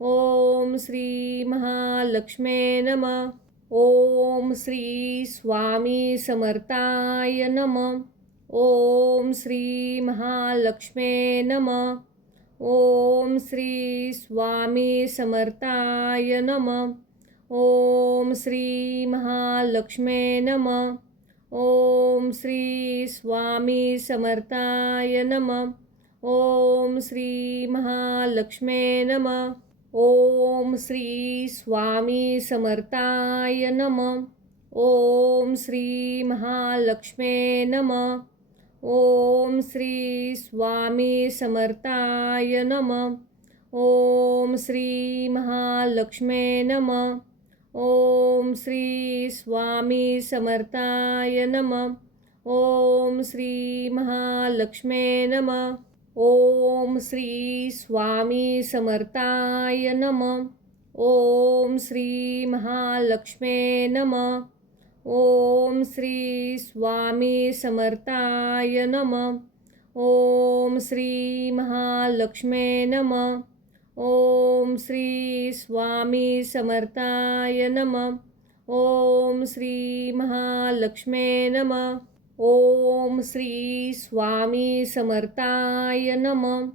ओम श्री महालक्ष्मे नमः. ओम श्री स्वामी समर्थाय नमः. ओम श्री महालक्ष्मे नमः. ओम श्री स्वामी समर्थाय नमः. ओम श्री महालक्ष्मे नमः. ओम श्री स्वामी समर्थाय नमः. ओम श्री महालक्ष्मे नमः. ओम श्री स्वामी समर्थाय नमः. ओम श्री महालक्ष्मे नमः. ओम श्री स्वामी समर्थाय नमः. ओम श्री महालक्ष्मे नमः. ओम श्री स्वामी समर्थाय नमः. ओम श्री महालक्ष्मे नमः. ओम श्री स्वामी समर्थाय नमः. ओम श्री महालक्ष्मे नमः. ओम श्री स्वामी समर्थाय नमः. ओम श्री महालक्ष्मे नमः. ओम श्री स्वामी समर्थाय नमः. ओम श्री महालक्ष्मे नमः. ओम श्री स्वामी समर्थाय नमः.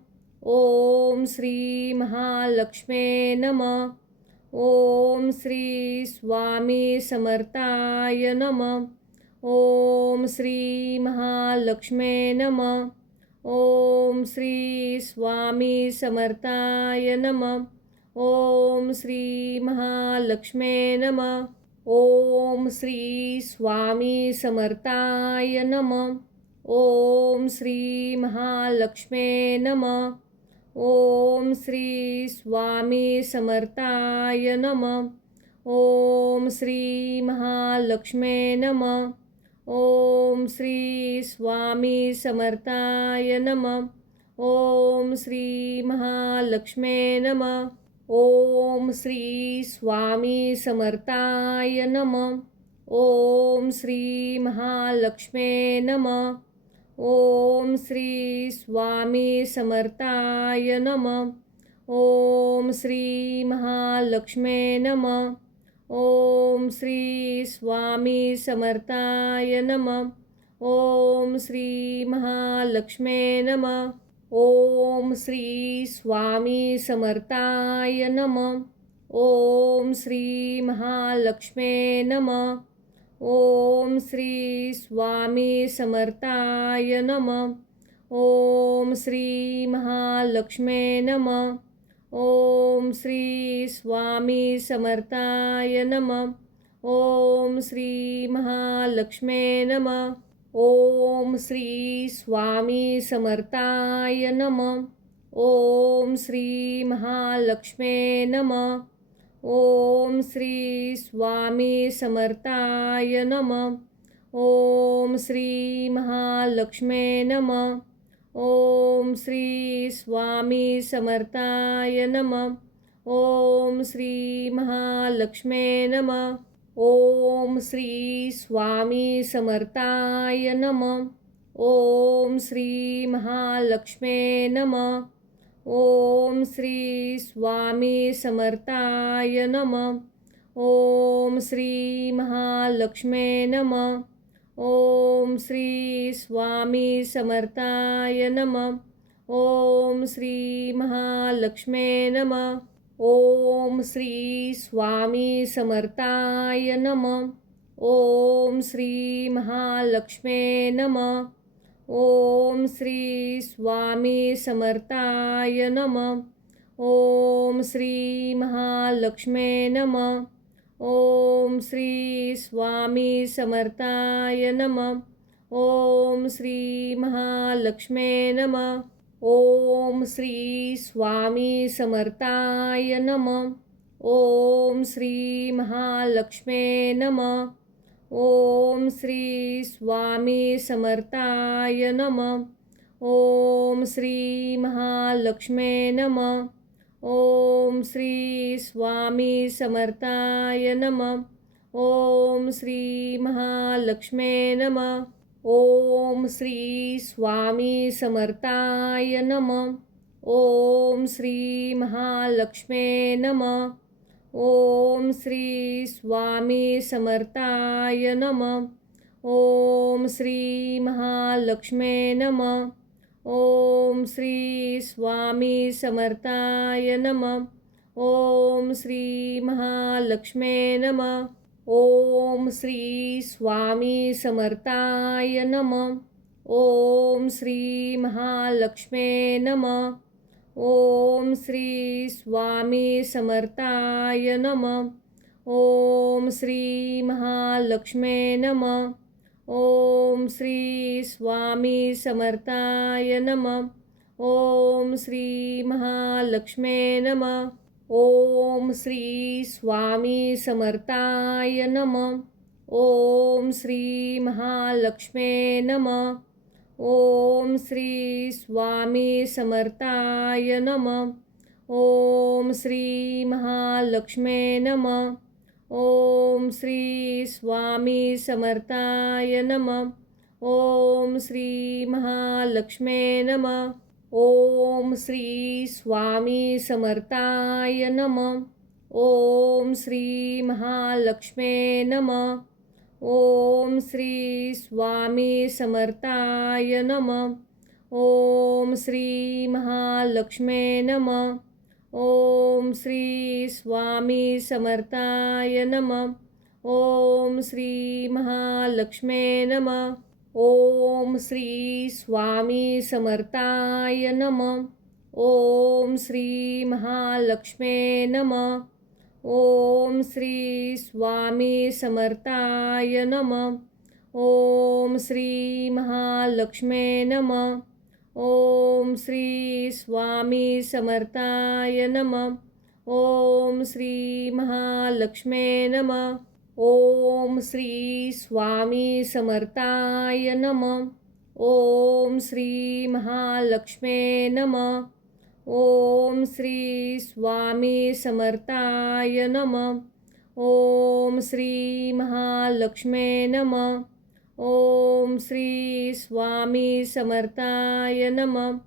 ओम श्री महालक्ष्मे नमः. ओम श्री स्वामी समर्थाय नमः. ओम श्री महालक्ष्मे नमः. ओम श्री स्वामी समर्थाय नमः. ओम श्री महालक्ष्मे नमः. ओम श्री स्वामी समर्थाय नमः. ओम श्री महालक्ष्मे नमः. ओम श्री स्वामी समर्थाय नमः. ओम श्री महालक्ष्मे नमः. ओम श्री स्वामी समर्थाय नमः. ओम श्री महालक्ष्मे नमः. ओम श्री स्वामी समर्थाय नमः. ओम श्री महालक्ष्मे नमः. ओम श्री स्वामी समर्थाय नमः. ओम श्री महालक्ष्मे नमः. ओम श्री स्वामी समर्थाय नमः. ओम श्री महालक्ष्मे नमः. ओम श्री स्वामी समर्थाय नमः. ओम श्री महालक्ष्मे नमः. ओम श्री स्वामी समर्थाय नमः. ओम श्री महालक्ष्मे नमः. ओम श्री स्वामी समर्थाय नमः. ओम श्री महालक्ष्मे नमः. ओम श्री स्वामी समर्थाय नमः. ओम श्री महालक्ष्मे नमः. ओम श्री स्वामी समर्थाय नमः. ओम श्री महालक्ष्मे नमः. ओम श्री स्वामी समर्थाय नमः. ओम श्री महालक्ष्मे नमः. ओम श्री स्वामी समर्थाय नमः. ओम श्री महालक्ष्मे नमः. ओम श्री स्वामी समर्थाय नमः. ओम श्री महालक्ष्मे नमः. ओम श्री स्वामी समर्थाय नमः. ओम श्री महालक्ष्मे नमः. ओम श्री स्वामी समर्थाय नमः. ओम श्री महालक्ष्मे नमः. ओम श्री स्वामी समर्थाय नमः. ओम श्री महालक्ष्मे नमः. ओम श्री स्वामी समर्थाय नमः. ओम श्री महालक्ष्मे नमः. ओम श्री स्वामी समर्थाय नमः. ओम श्री महालक्ष्मे नमः. ओम श्री स्वामी समर्थाय नमः. ओम श्री महालक्ष्मे नमः. ओम श्री स्वामी समर्थाय नमः. ओम श्री महालक्ष्मे नमः. ओम श्री स्वामी समर्थाय नमः. ओम श्री महालक्ष्मे नमः. ओम श्री स्वामी समर्थाय नमः. ओम श्री महालक्ष्मे नमः. ओम श्री स्वामी समर्थाय नमः. ओम श्री महालक्ष्मे नमः. ओम श्री स्वामी समर्थाय नमः. ओम श्री महालक्ष्मे नमः. ओम श्री स्वामी समर्थाय नमः. ओम श्री महालक्ष्मे नमः. ओम श्री स्वामी समर्थाय नमः. ओम श्री महालक्ष्मे नमः. ओम श्री स्वामी समर्थाय नमः. ओम श्री महालक्ष्मे नमः. ओम श्री स्वामी समर्थाय नमः. ओम श्री महालक्ष्मे नमः. ओम श्री स्वामी समर्थाय नमः. ओम श्री महालक्ष्मे नमः. ओम श्री स्वामी समर्थाय नमः. ओम श्री महालक्ष्मे नमः. ओम श्री स्वामी समर्थाय नमः. ओम श्री महालक्ष्मे नमः. ओम श्री स्वामी समर्थाय नमः. ओम श्री महालक्ष्मे नमः. ओम श्री स्वामी समर्थाय नमः. ओम श्री महालक्ष्मे नमः. ओम श्री स्वामी समर्थाय नमः. ओम श्री महालक्ष्मे नमः. ओम श्री स्वामी समर्थाय नमः. ओम श्री महालक्ष्मे नमः. ओम श्री स्वामी समर्थाय नमः. ओम श्री महालक्ष्मे नमः. ओम श्री स्वामी समर्थाय नमः. ओम श्री महालक्ष्मे नमः. ओम श्री स्वामी समर्थाय नमः.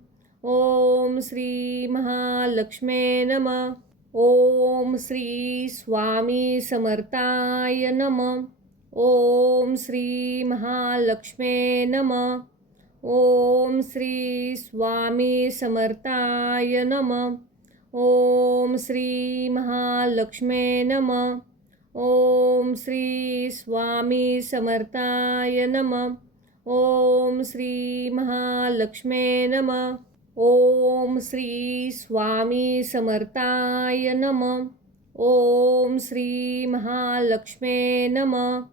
ओम श्री महालक्ष्मे नमः. ओम श्री स्वामी समर्थाय नमः. ओम श्री महालक्ष्मे नमः. ओम श्री स्वामी समर्थाय नमः. ओम श्री महालक्ष्मे नमः. ओम श्री स्वामी समर्थाय नमः. ओम श्री महालक्ष्मे नमः. ओम श्री स्वामी समर्थाय नमः. ओम श्री महालक्ष्मे नमः.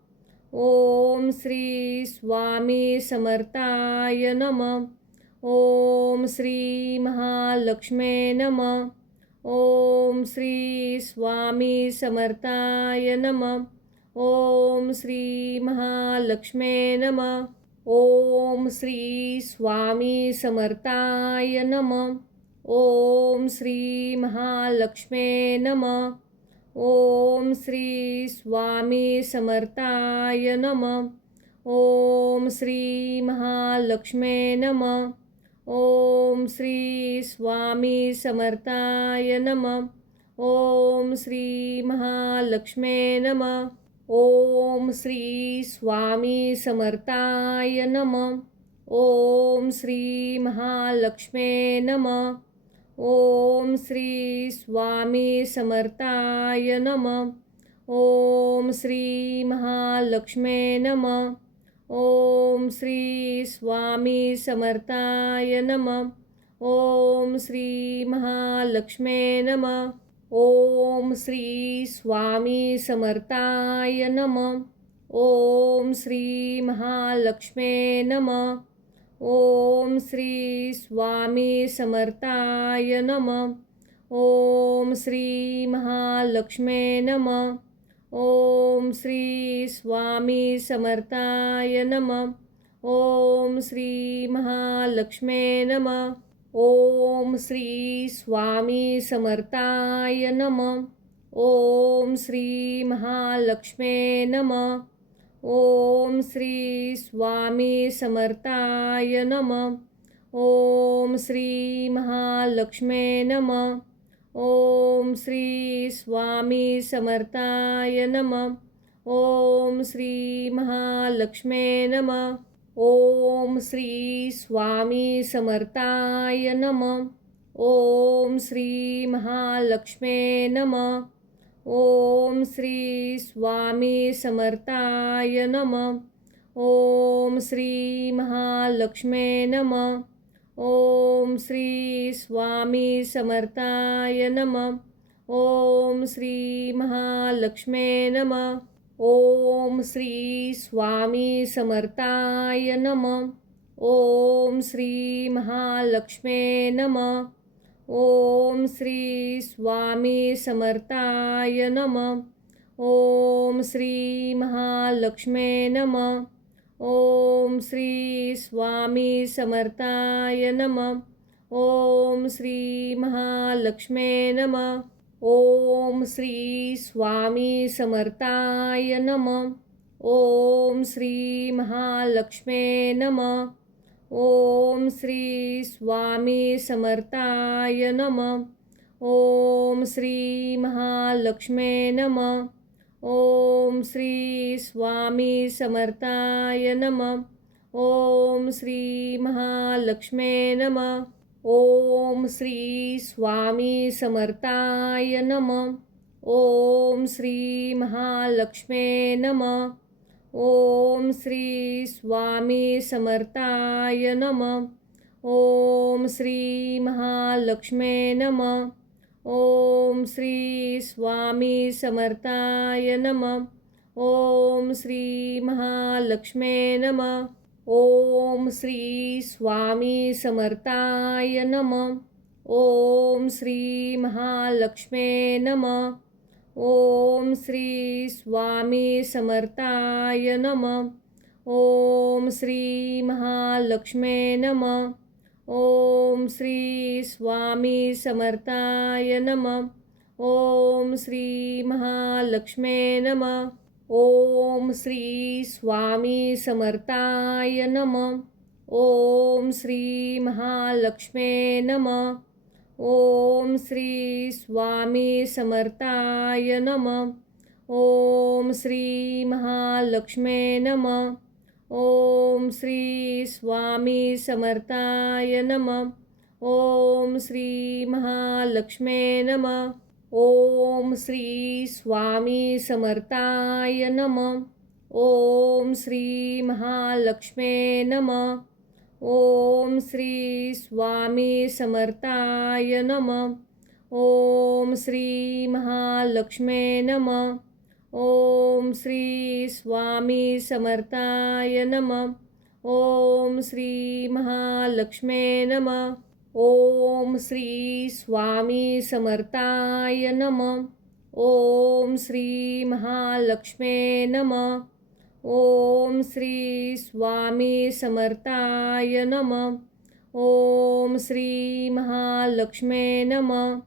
ओम श्री स्वामी समर्थाय नमः. ओम श्री महालक्ष्मे नमः. ओम श्री स्वामी समर्थाय नमः. ओम श्री महालक्ष्मे नमः. ओम श्री स्वामी समर्थाय नमः. ओम श्री महालक्ष्मे नमः. ओम श्री स्वामी समर्थाय नमः. ओम श्री महालक्ष्मे नमः. ओम श्री स्वामी समर्थाय नमः. ओम श्री महालक्ष्मे नमः. ओम श्री स्वामी समर्थाय नमः. ओम श्री महालक्ष्मे नमः. ओम श्री स्वामी समर्थाय नमः. ओम श्री महालक्ष्मे नमः. ओम श्री स्वामी समर्थाय नमः. ओम श्री महालक्ष्मे नमः. ओम श्री स्वामी समर्थाय नमः. ओम श्री महालक्ष्मे नमः. ओम श्री स्वामी समर्थाय नमः. ओम श्री महालक्ष्मे नमः. ओम श्री स्वामी समर्थाय नमः. ओम श्री महालक्ष्मे नमः. ओम श्री स्वामी समर्थाय नमः. ओम श्री महालक्ष्मे नमः. ओम श्री स्वामी समर्थाय नमः. ओम श्री महालक्ष्मे नमः. ओम श्री स्वामी समर्थाय नमः. ओम श्री महालक्ष्मे नमः. ओम श्री स्वामी समर्थाय नमः. ओम श्री महालक्ष्मे नमः. ओम श्री स्वामी समर्थाय नमः. ओम श्री महालक्ष्मे नमः. ओम श्री स्वामी समर्थाय नमः. ओम श्री महालक्ष्मे नमः. ओम श्री स्वामी समर्थाय नमः. ओम श्री महालक्ष्मे नमः. ओम श्री स्वामी समर्थाय नमः. ओम श्री महालक्ष्मे नमः. ओम श्री स्वामी समर्थाय नमः. ओम श्री महालक्ष्मे नमः. ओम श्री स्वामी समर्थाय नमः. ओम श्री महालक्ष्मे नमः. ओम श्री स्वामी समर्थाय नमः. ओम श्री महालक्ष्मे नमः. ओम श्री स्वामी समर्थाय नमः. ओम श्री महालक्ष्मे नमः. ओम श्री स्वामी समर्थाय नमः. ओम श्री महालक्ष्मे नमः. ओम श्री स्वामी समर्थाय नमः. ओम श्री महालक्ष्मे नमः. ओम श्री स्वामी समर्थाय नमः. ओम श्री महालक्ष्मे नमः. ओम श्री स्वामी समर्थाय नमः. ओम श्री महालक्ष्मे नमः. ओम श्री स्वामी समर्थाय नमः. ओम श्री महालक्ष्मे नमः. ओम श्री स्वामी समर्थाय नमः. ओम श्री महालक्ष्मे नमः. ओम श्री स्वामी समर्थाय नमः. ओम श्री महालक्ष्मे नमः. ओम श्री स्वामी समर्थाय नमः. ओम श्री महालक्ष्मे नमः. ओम श्री स्वामी समर्थाय नमः. ओम श्री महालक्ष्मे नमः. ओम श्री स्वामी समर्थाय नमः. ओम श्री महालक्ष्मे नमः. ओम श्री स्वामी समर्थाय नमः. ओम श्री महालक्ष्मे नमः. ओम श्री स्वामी समर्थाय नमः. ओम श्री महालक्ष्मे नमः. ओम श्री स्वामी समर्थाय नमः. ओम श्री महालक्ष्मे नमः. ओम श्री स्वामी समर्थाय नमः. ओम श्री महालक्ष्मे नमः.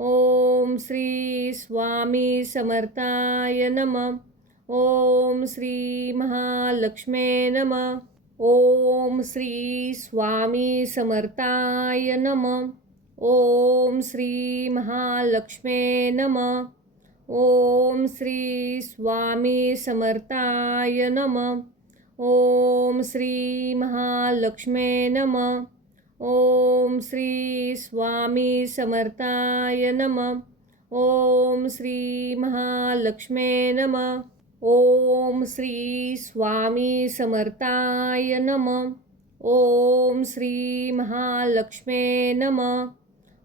ओम श्री स्वामी समर्थाय नमः. ओम श्री महालक्ष्मे नमः. ओम श्री स्वामी समर्थाय नमः. ओम श्री महालक्ष्मे नमः. ओम श्री स्वामी समर्थाय नमः. ओम श्री महालक्ष्मे नमः. ओम श्री स्वामी समर्थाय नमः. ओम श्री महालक्ष्मे नमः. ओम श्री स्वामी समर्थाय नमः. ओम श्री महालक्ष्मे नमः.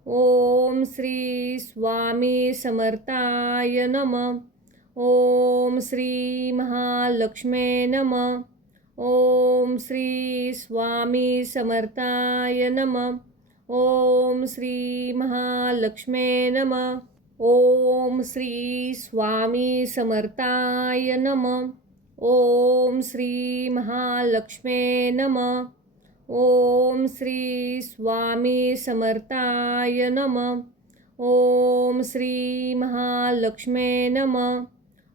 ओम श्री स्वामी समर्थाय नमः. ओम श्री महालक्ष्मे नमः. ओम श्री स्वामी समर्थाय नमः. ओम श्री महालक्ष्मे नमः. ओम श्री स्वामी समर्थाय नमः. ओम श्री महालक्ष्मे नमः. ओम श्री स्वामी समर्थाय नमः. ओम श्री महालक्ष्मे नमः.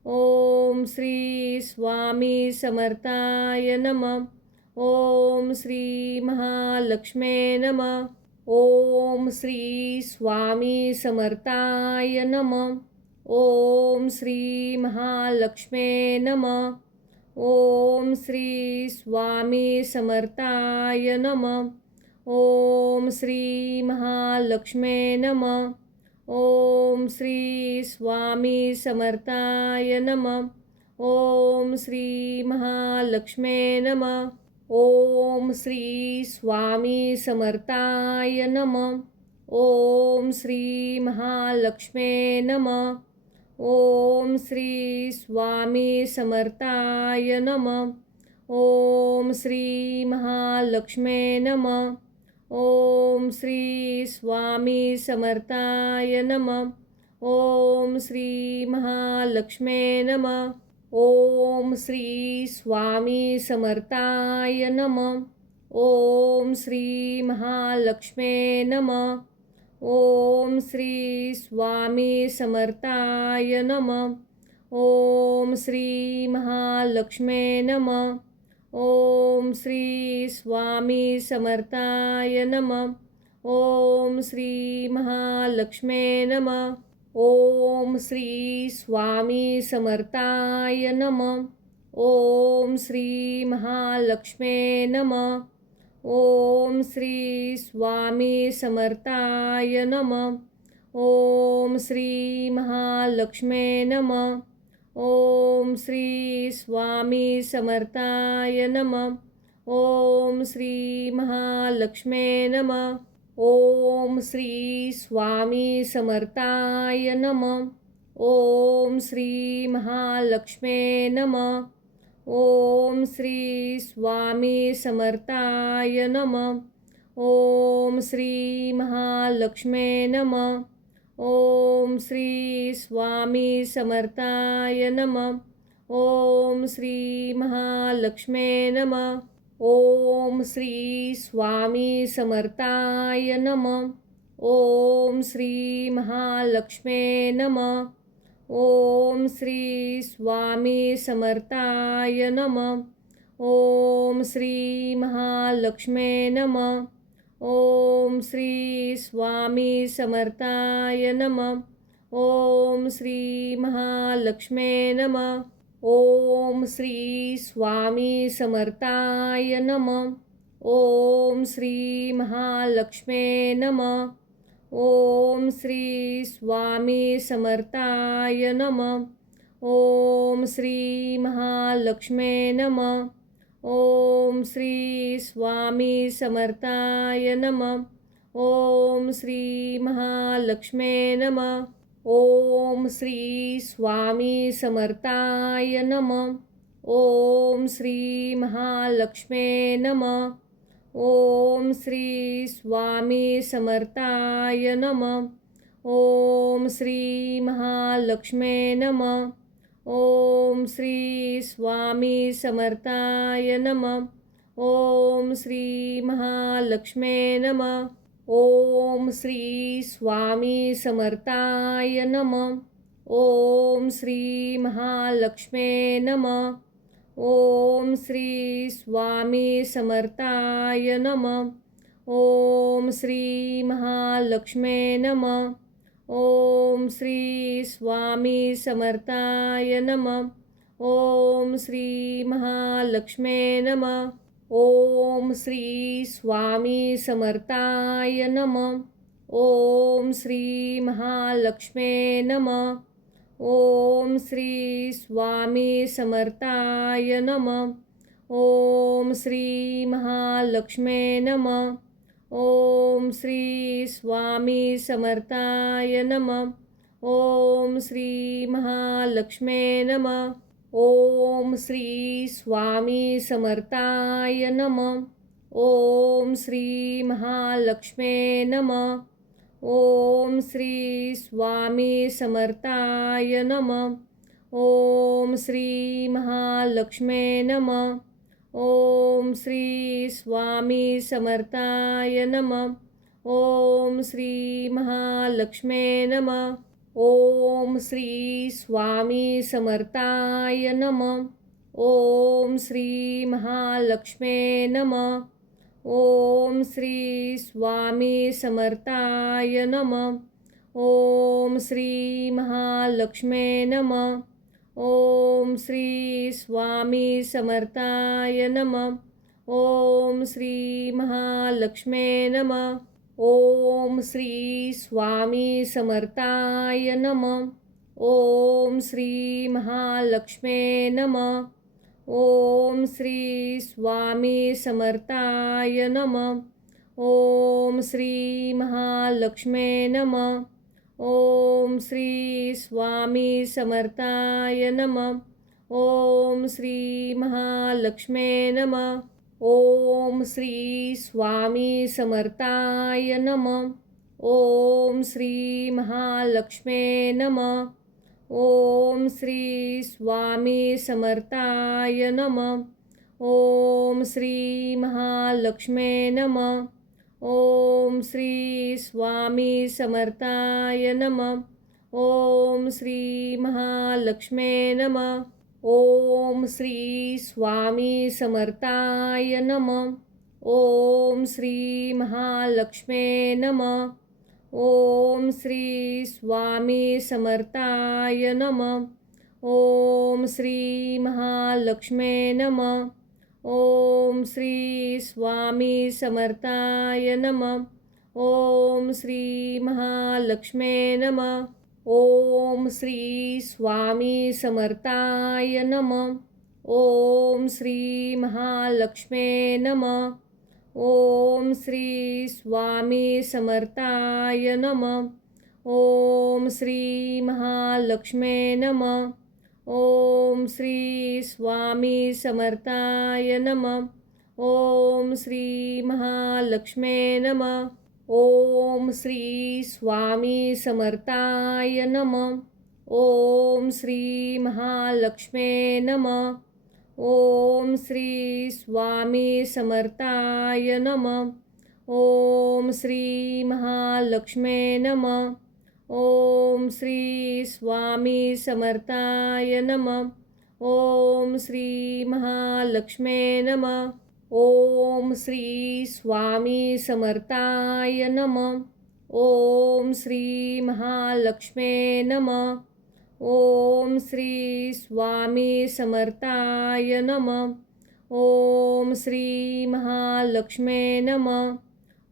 ओम श्री स्वामी समर्थाय नमः. ओम श्री महालक्ष्मे नमः. ओम श्री स्वामी समर्थाय नमः. ओम श्री महालक्ष्मे नमः. ओम श्री स्वामी समर्थाय नमः. ओम श्री महालक्ष्मे नमः. ओम श्री स्वामी समर्थाय नमः. ओम श्री महालक्ष्मे नमः. ओम श्री स्वामी समर्थाय नमः. ओम श्री महालक्ष्मे नमः. ओम श्री स्वामी समर्थाय नमः. ओम श्री महालक्ष्मे नमः. ओम श्री स्वामी समर्थाय नमः. ओम श्री महालक्ष्मे नमः. ओम श्री स्वामी समर्थाय नमः. ओम श्री महालक्ष्मे नमः. ओम श्री स्वामी समर्थाय नमः. ओम श्री महालक्ष्मे नमः. ओम श्री स्वामी समर्थाय नमः. ओम श्री महालक्ष्मे नमः. ओम श्री स्वामी समर्थाय नमः. ओम श्री महालक्ष्मे नमः. ओम श्री स्वामी समर्थाय नमः. ओम श्री महालक्ष्मे नमः. ओम श्री स्वामी समर्थाय नमः. ओम श्री महालक्ष्मे नमः. ओम श्री स्वामी समर्थाय नमः. ओम श्री महालक्ष्मे नमः. ओम श्री स्वामी समर्थाय नमः. ओम श्री महालक्ष्मे नमः. ओम श्री स्वामी समर्थाय नमः. ओम श्री महालक्ष्मे नमः. ओम श्री स्वामी समर्थाय नमः. ओम श्री महालक्ष्मे नमः. ओम श्री स्वामी समर्थाय नमः. ओम श्री महालक्ष्मे नमः. ओम श्री स्वामी समर्थाय नमः. ओम श्री महालक्ष्मे महालक्ष्मे नमः. ओम श्री स्वामी समर्थाय नमः. ओम श्री महालक्ष्मे नमः. ओम श्री स्वामी समर्थाय नमः. ओम श्री महालक्ष्मे नमः. ओम श्री स्वामी समर्थाय नमः. ओम श्री महालक्ष्मे नमः. ओम श्री स्वामी समर्थाय नमः. ओम श्री महालक्ष्मे नमः. ओम श्री स्वामी समर्थाय नमः. ओम श्री महालक्ष्मे नमः. ओम श्री स्वामी समर्थाय नमः. ओम श्री महालक्ष्मे नमः. ओम श्री स्वामी समर्थाय नमः. ओम श्री महालक्ष्मे नमः. ओम श्री स्वामी समर्थाय नमः. ओम श्री महालक्ष्मे नमः. ओम श्री स्वामी समर्थाय नमः. ओम श्री महालक्ष्मे नमः. ओम श्री स्वामी समर्थाय नमः. ओम श्री महालक्ष्मे नमः. ओम श्री स्वामी समर्थाय नमः. ओम श्री महालक्ष्मे नमः. ओम श्री स्वामी समर्थाय नमः. ओम श्री महालक्ष्मे नमः. ओम श्री स्वामी समर्थाय नमः. ओम श्री महालक्ष्मे नमः. ओम श्री स्वामी समर्थाय नमः. ओम श्री महालक्ष्मे नमः. ओम श्री स्वामी समर्थाय नमः. ओम श्री महालक्ष्मे नमः. ओम श्री स्वामी समर्थाय नमः. ओम श्री महालक्ष्मे नमः. ओम श्री स्वामी समर्थाय नमः. ओम श्री महालक्ष्मे नमः. ओम श्री स्वामी समर्थाय नमः. ओम श्री महालक्ष्मे नमः. ओम श्री स्वामी समर्थाय नमः. ओम श्री महालक्ष्मे नमः. ओम श्री स्वामी समर्थाय नमः. ओम श्री महालक्ष्मे नमः. ओम श्री स्वामी समर्थाय नमः. ओम श्री महालक्ष्मे नमः. ओम श्री स्वामी समर्थाय नमः. ओम श्री महालक्ष्मे नमः. ओम श्री स्वामी समर्थाय नमः. ओम श्री महालक्ष्मे नमः. ओम श्री स्वामी समर्थाय नमः. ओम श्री महालक्ष्मे नमः. ओम श्री स्वामी समर्थाय नमः. ओम श्री महालक्ष्मे नमः. ओम श्री स्वामी समर्थाय नमः. ओम श्री महालक्ष्मे नमः. ओम श्री स्वामी समर्थाय नमः. ओम श्री महालक्ष्मे नमः. ओम श्री स्वामी समर्थाय नमः. ओम श्री महालक्ष्मे नमः. ओम श्री स्वामी समर्थाय नमः. ओम श्री महालक्ष्मे नमः. ओम श्री स्वामी समर्थाय नमः. ओम श्री महालक्ष्मे नमः. ओम श्री स्वामी समर्थाय नमः. ओम श्री महालक्ष्मे नमः. ओम श्री स्वामी समर्थाय नमः. ओम श्री महालक्ष्मे नमः. ओम श्री स्वामी समर्थाय नमः. ओम श्री महालक्ष्मे नमः. ओम श्री स्वामी समर्थाय नमः. ओम श्री महालक्ष्मे नमः. ओम श्री स्वामी समर्थाय नमः. ओम श्री महालक्ष्मे नमः.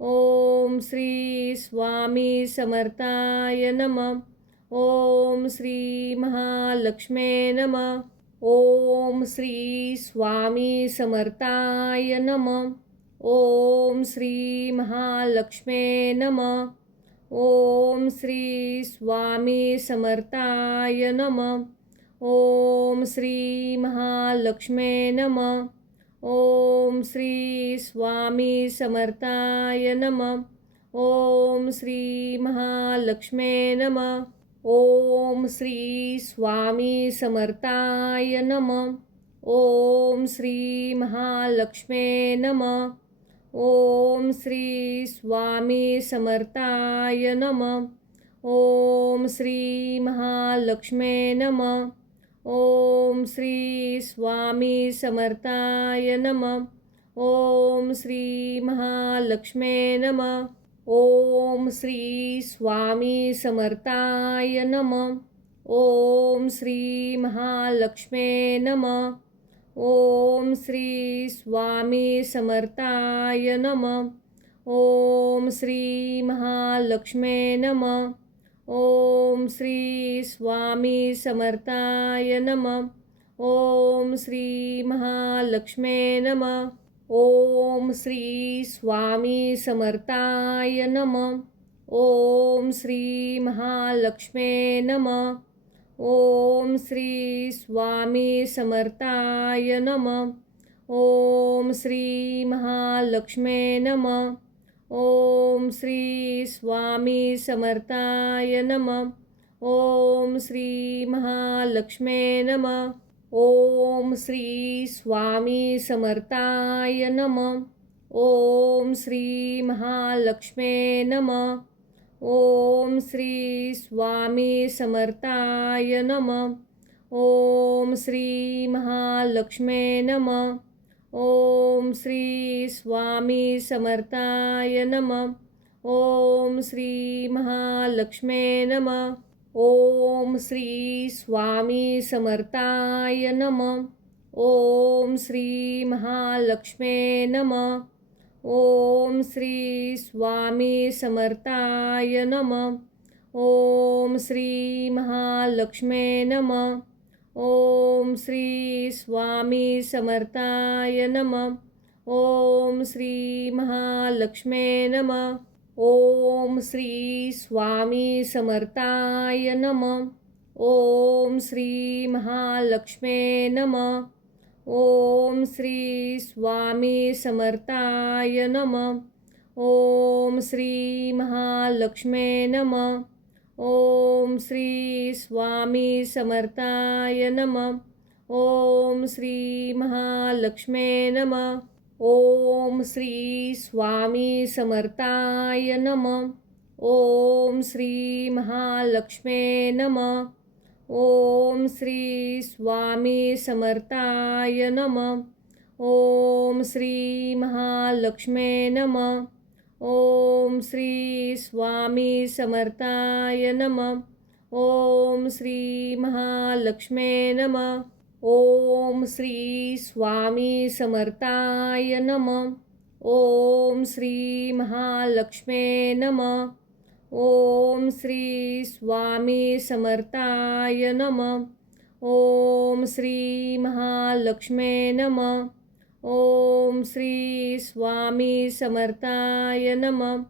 ओम श्री स्वामी समर्थाय नमः. ओम श्री महालक्ष्मे नमः. ओम श्री स्वामी समर्थाय नमः. ओम श्री महालक्ष्मे नमः. ओम श्री स्वामी समर्थाय नमः. ओम श्री महालक्ष्मे नमः. ओम श्री स्वामी समर्थाय नमः. ओम श्री महालक्ष्मे नमः. ओम श्री स्वामी समर्थाय नमः. ओम श्री महालक्ष्मे नमः. ओम श्री स्वामी समर्थाय नमः. ओम श्री महालक्ष्मे नमः. ओम श्री स्वामी समर्थाय नमः. ओम श्री महालक्ष्मे नमः. ओम श्री स्वामी समर्थाय नमः. ओम श्री महालक्ष्मे नमः. ओम श्री स्वामी समर्थाय नमः. ओम श्री महालक्ष्मे नमः. ओम श्री स्वामी समर्थाय नमः. ओम श्री महालक्ष्मे नमः. ओम श्री स्वामी समर्थाय नमः. ओम श्री महालक्ष्मे नमः. ओम श्री स्वामी समर्थाय नमः. ओम श्री महालक्ष्मे नमः. ओम श्री स्वामी समर्थाय नमः. ओम श्री महालक्ष्मे नमः. ओम श्री स्वामी समर्थाय नमः. ओम श्री महालक्ष्मे नमः. ओम श्री स्वामी समर्थाय नमः. ओम श्री महालक्ष्मे नमः. ओम श्री स्वामी समर्थाय नमः. ओम श्री महालक्ष्मे नमः. ओम श्री स्वामी समर्थाय नमः. ओम श्री महालक्ष्मे नमः. ओम श्री स्वामी समर्थाय नमः. ओम श्री महालक्ष्मे नमः. ओम श्री स्वामी समर्थाय नमः. ओम श्री महालक्ष्मे नमः. ओम श्री स्वामी समर्थाय नमः. ओम श्री महालक्ष्मे नमः. ओम श्री स्वामी समर्थाय नमः. ओम श्री महालक्ष्मे नमः. ओम श्री स्वामी समर्थाय नमः. ओम श्री महालक्ष्मे नमः. ओम श्री स्वामी समर्थाय नमः. ओम श्री महालक्ष्मे नमः. ओम श्री स्वामी समर्थाय नमः. ओम श्री महालक्ष्मे नमः. ओम श्री स्वामी समर्थाय नमः. ओम श्री महालक्ष्मे नमः. ओम श्री स्वामी समर्थाय नमः. ओम श्री महालक्ष्मे नमः. ओम श्री स्वामी समर्थाय नमः. ओम श्री महालक्ष्मे नमः. ओम श्री स्वामी समर्थाय नमः.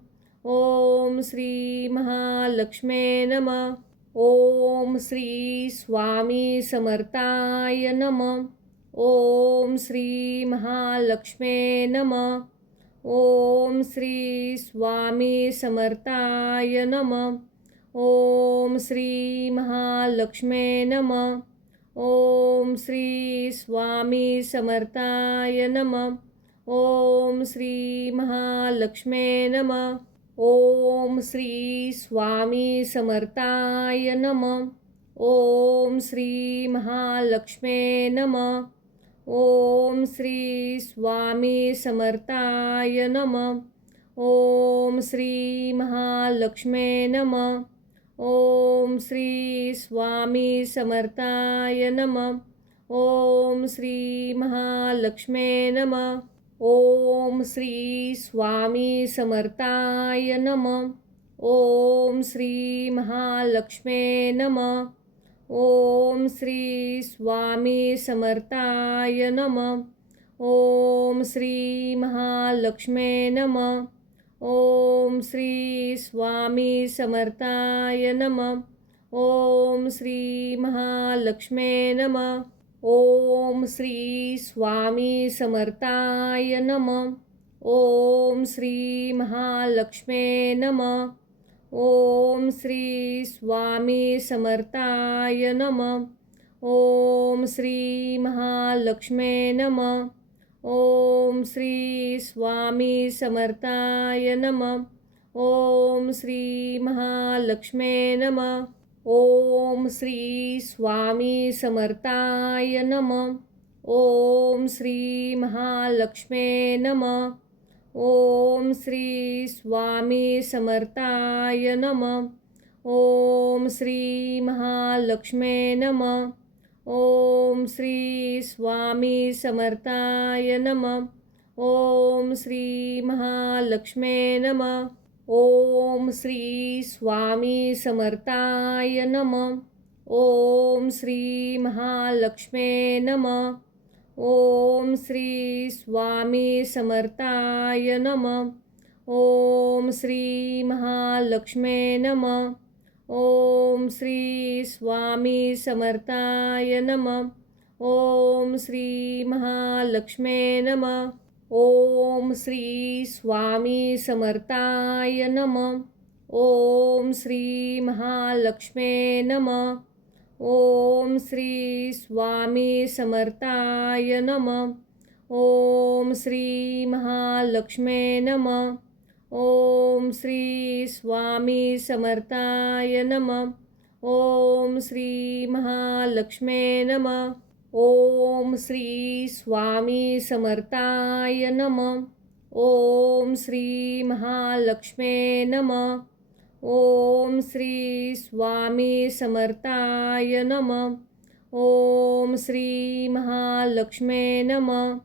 ओम श्री महालक्ष्मे नमः. ओम श्री स्वामी समर्थाय नमः. ओम श्री महालक्ष्मे नमः. ओम श्री स्वामी समर्थाय नमः. ओम श्री महालक्ष्मे नमः. ओम श्री स्वामी समर्थाय नमः. ओम श्री महालक्ष्मे नमः. ओम श्री स्वामी समर्थाय नमः. ओम श्री महालक्ष्मे नमः. ओम श्री स्वामी समर्थाय नमः. ओम श्री महालक्ष्मे नमः. ओम श्री स्वामी समर्थाय नमः. ओम श्री महालक्ष्मे नमः. ओम श्री स्वामी समर्थाय नमः. ओम श्री महालक्ष्मे नमः. ओम श्री स्वामी समर्थाय नमः. ओम श्री महालक्ष्मे नमः. ओम श्री स्वामी समर्थाय नमः. ओम श्री महालक्ष्मे नमः. ओम श्री स्वामी समर्थाय नमः. ओम श्री महालक्ष्मे नमः. ओम श्री स्वामी समर्थाय नमः. ओम श्री महालक्ष्मे नमः. ओम श्री स्वामी समर्थाय नमः. ओम श्री महालक्ष्मे नमः. ओम श्री स्वामी समर्थाय नमः. ओम श्री महालक्ष्मे नमः. ओम श्री स्वामी समर्थाय नमः. ओम श्री महालक्ष्मे नमः. ओम श्री स्वामी समर्थाय नमः. ओम श्री महालक्ष्मे नमः. ओम श्री स्वामी समर्थाय नमः. ओम श्री महालक्ष्मे नमः. ओम श्री स्वामी समर्थाय नमः. ओम श्री महालक्ष्मे नमः. ओम श्री स्वामी समर्थाय नमः. ओम श्री महालक्ष्मे नमः. ओम श्री स्वामी समर्थाय नमः. ओम श्री महालक्ष्मे नमः. ओम श्री स्वामी समर्थाय नमः. ओम श्री महालक्ष्मे नमः. ओम श्री स्वामी समर्थाय नमः. ओम श्री महालक्ष्मे नमः. ओम श्री स्वामी समर्थाय नमः. ओम श्री महालक्ष्मे नमः. ओम श्री स्वामी समर्थाय नमः. ओम श्री महालक्ष्मे नमः.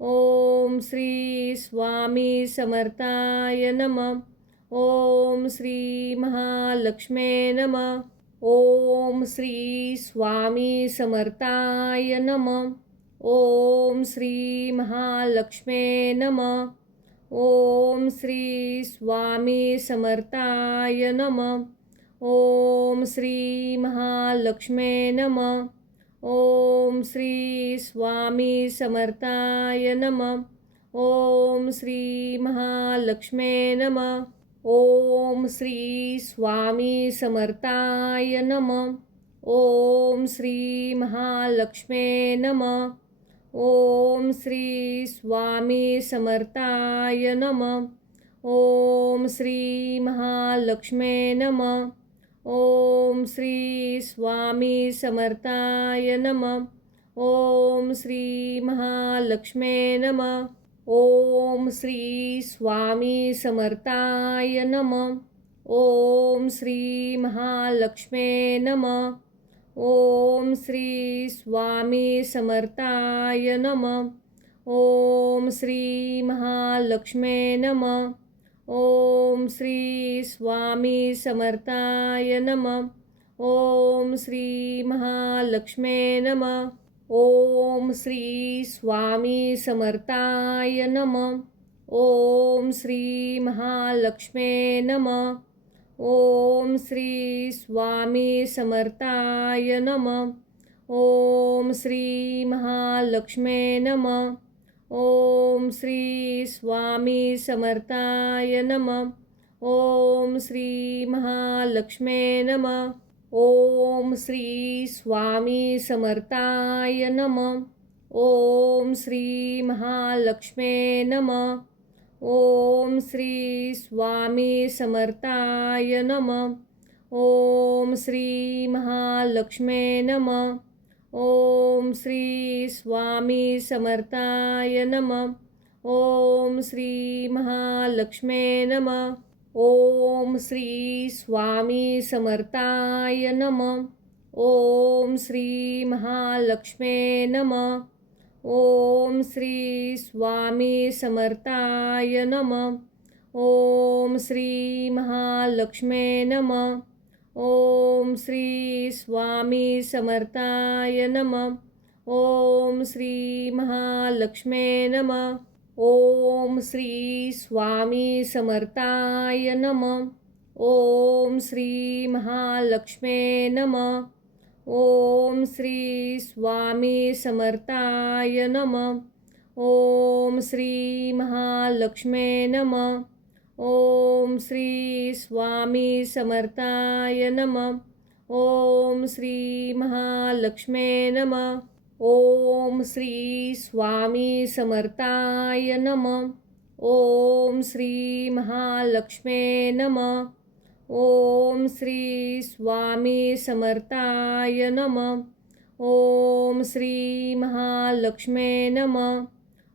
ओम श्री स्वामी समर्थाय नमः. ओम श्री महालक्ष्मे नमः. ओम श्री स्वामी समर्थाय नमः. ओम श्री महालक्ष्मे नमः. ओम श्री स्वामी समर्थाय नमः. ओम श्री महालक्ष्मे नमः. ओम श्री स्वामी समर्थाय नमः. ओम श्री महालक्ष्मे नमः. ओम श्री स्वामी समर्थाय नमः. ओम श्री महालक्ष्मे नमः. ओम श्री स्वामी समर्थाय नमः. ओम श्री महालक्ष्मे नमः. ओम श्री स्वामी समर्थाय नमः. ओम श्री महालक्ष्मे नमः. ओम श्री स्वामी समर्थाय नमः. ओम श्री महालक्ष्मे नमः. ओम श्री स्वामी समर्थाय नमः. ओम श्री महालक्ष्मे नमः. ओम श्री स्वामी समर्थाय नमः. ओम श्री महालक्ष्मे नमः. ओम श्री स्वामी समर्थाय नमः. ओम श्री महालक्ष्मे नमः. ओम श्री स्वामी समर्थाय नमः. ओम श्री महालक्ष्मे नमः. ओम श्री स्वामी समर्थाय नमः. ओम श्री महालक्ष्मे नमः. ओम श्री स्वामी समर्थाय नमः. ओम श्री महालक्ष्मे नमः. ओम श्री स्वामी समर्थाय नमः. ओम श्री महालक्ष्मे नमः. ओम श्री स्वामी समर्थाय नमः. ओम श्री महालक्ष्मे नमः. ओम श्री स्वामी समर्थाय नमः. ओम श्री महालक्ष्मे नमः. ओम श्री स्वामी समर्थाय नमः. ओम श्री महालक्ष्मे नमः. ओम श्री स्वामी समर्थाय नमः. ओम श्री महालक्ष्मे नमः. ओम श्री स्वामी समर्थाय नमः. ओम श्री महालक्ष्मे नमः. ओम श्री स्वामी समर्थाय नमः. ओम श्री महालक्ष्मे नमः. ओम श्री स्वामी समर्थाय नमः. ओम श्री महालक्ष्मे नमः. ओम श्री स्वामी समर्थाय नमः. ओम श्री महालक्ष्मे नमः. ओम श्री स्वामी समर्थाय नमः. ओम श्री महालक्ष्मे नमः.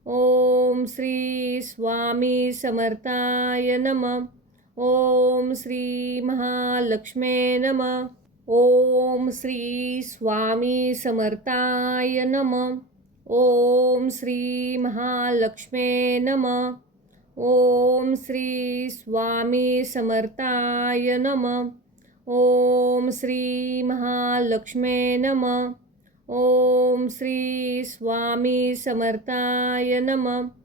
ओम श्री स्वामी समर्थाय नमः. ओम श्री महालक्ष्मे नमः. ओम श्री स्वामी समर्थाय नमः. ओम श्री महालक्ष्मे नमः. ओम श्री स्वामी समर्थाय नमः. ओम श्री महालक्ष्मे नमः. ओम श्री स्वामी समर्थाय नमः.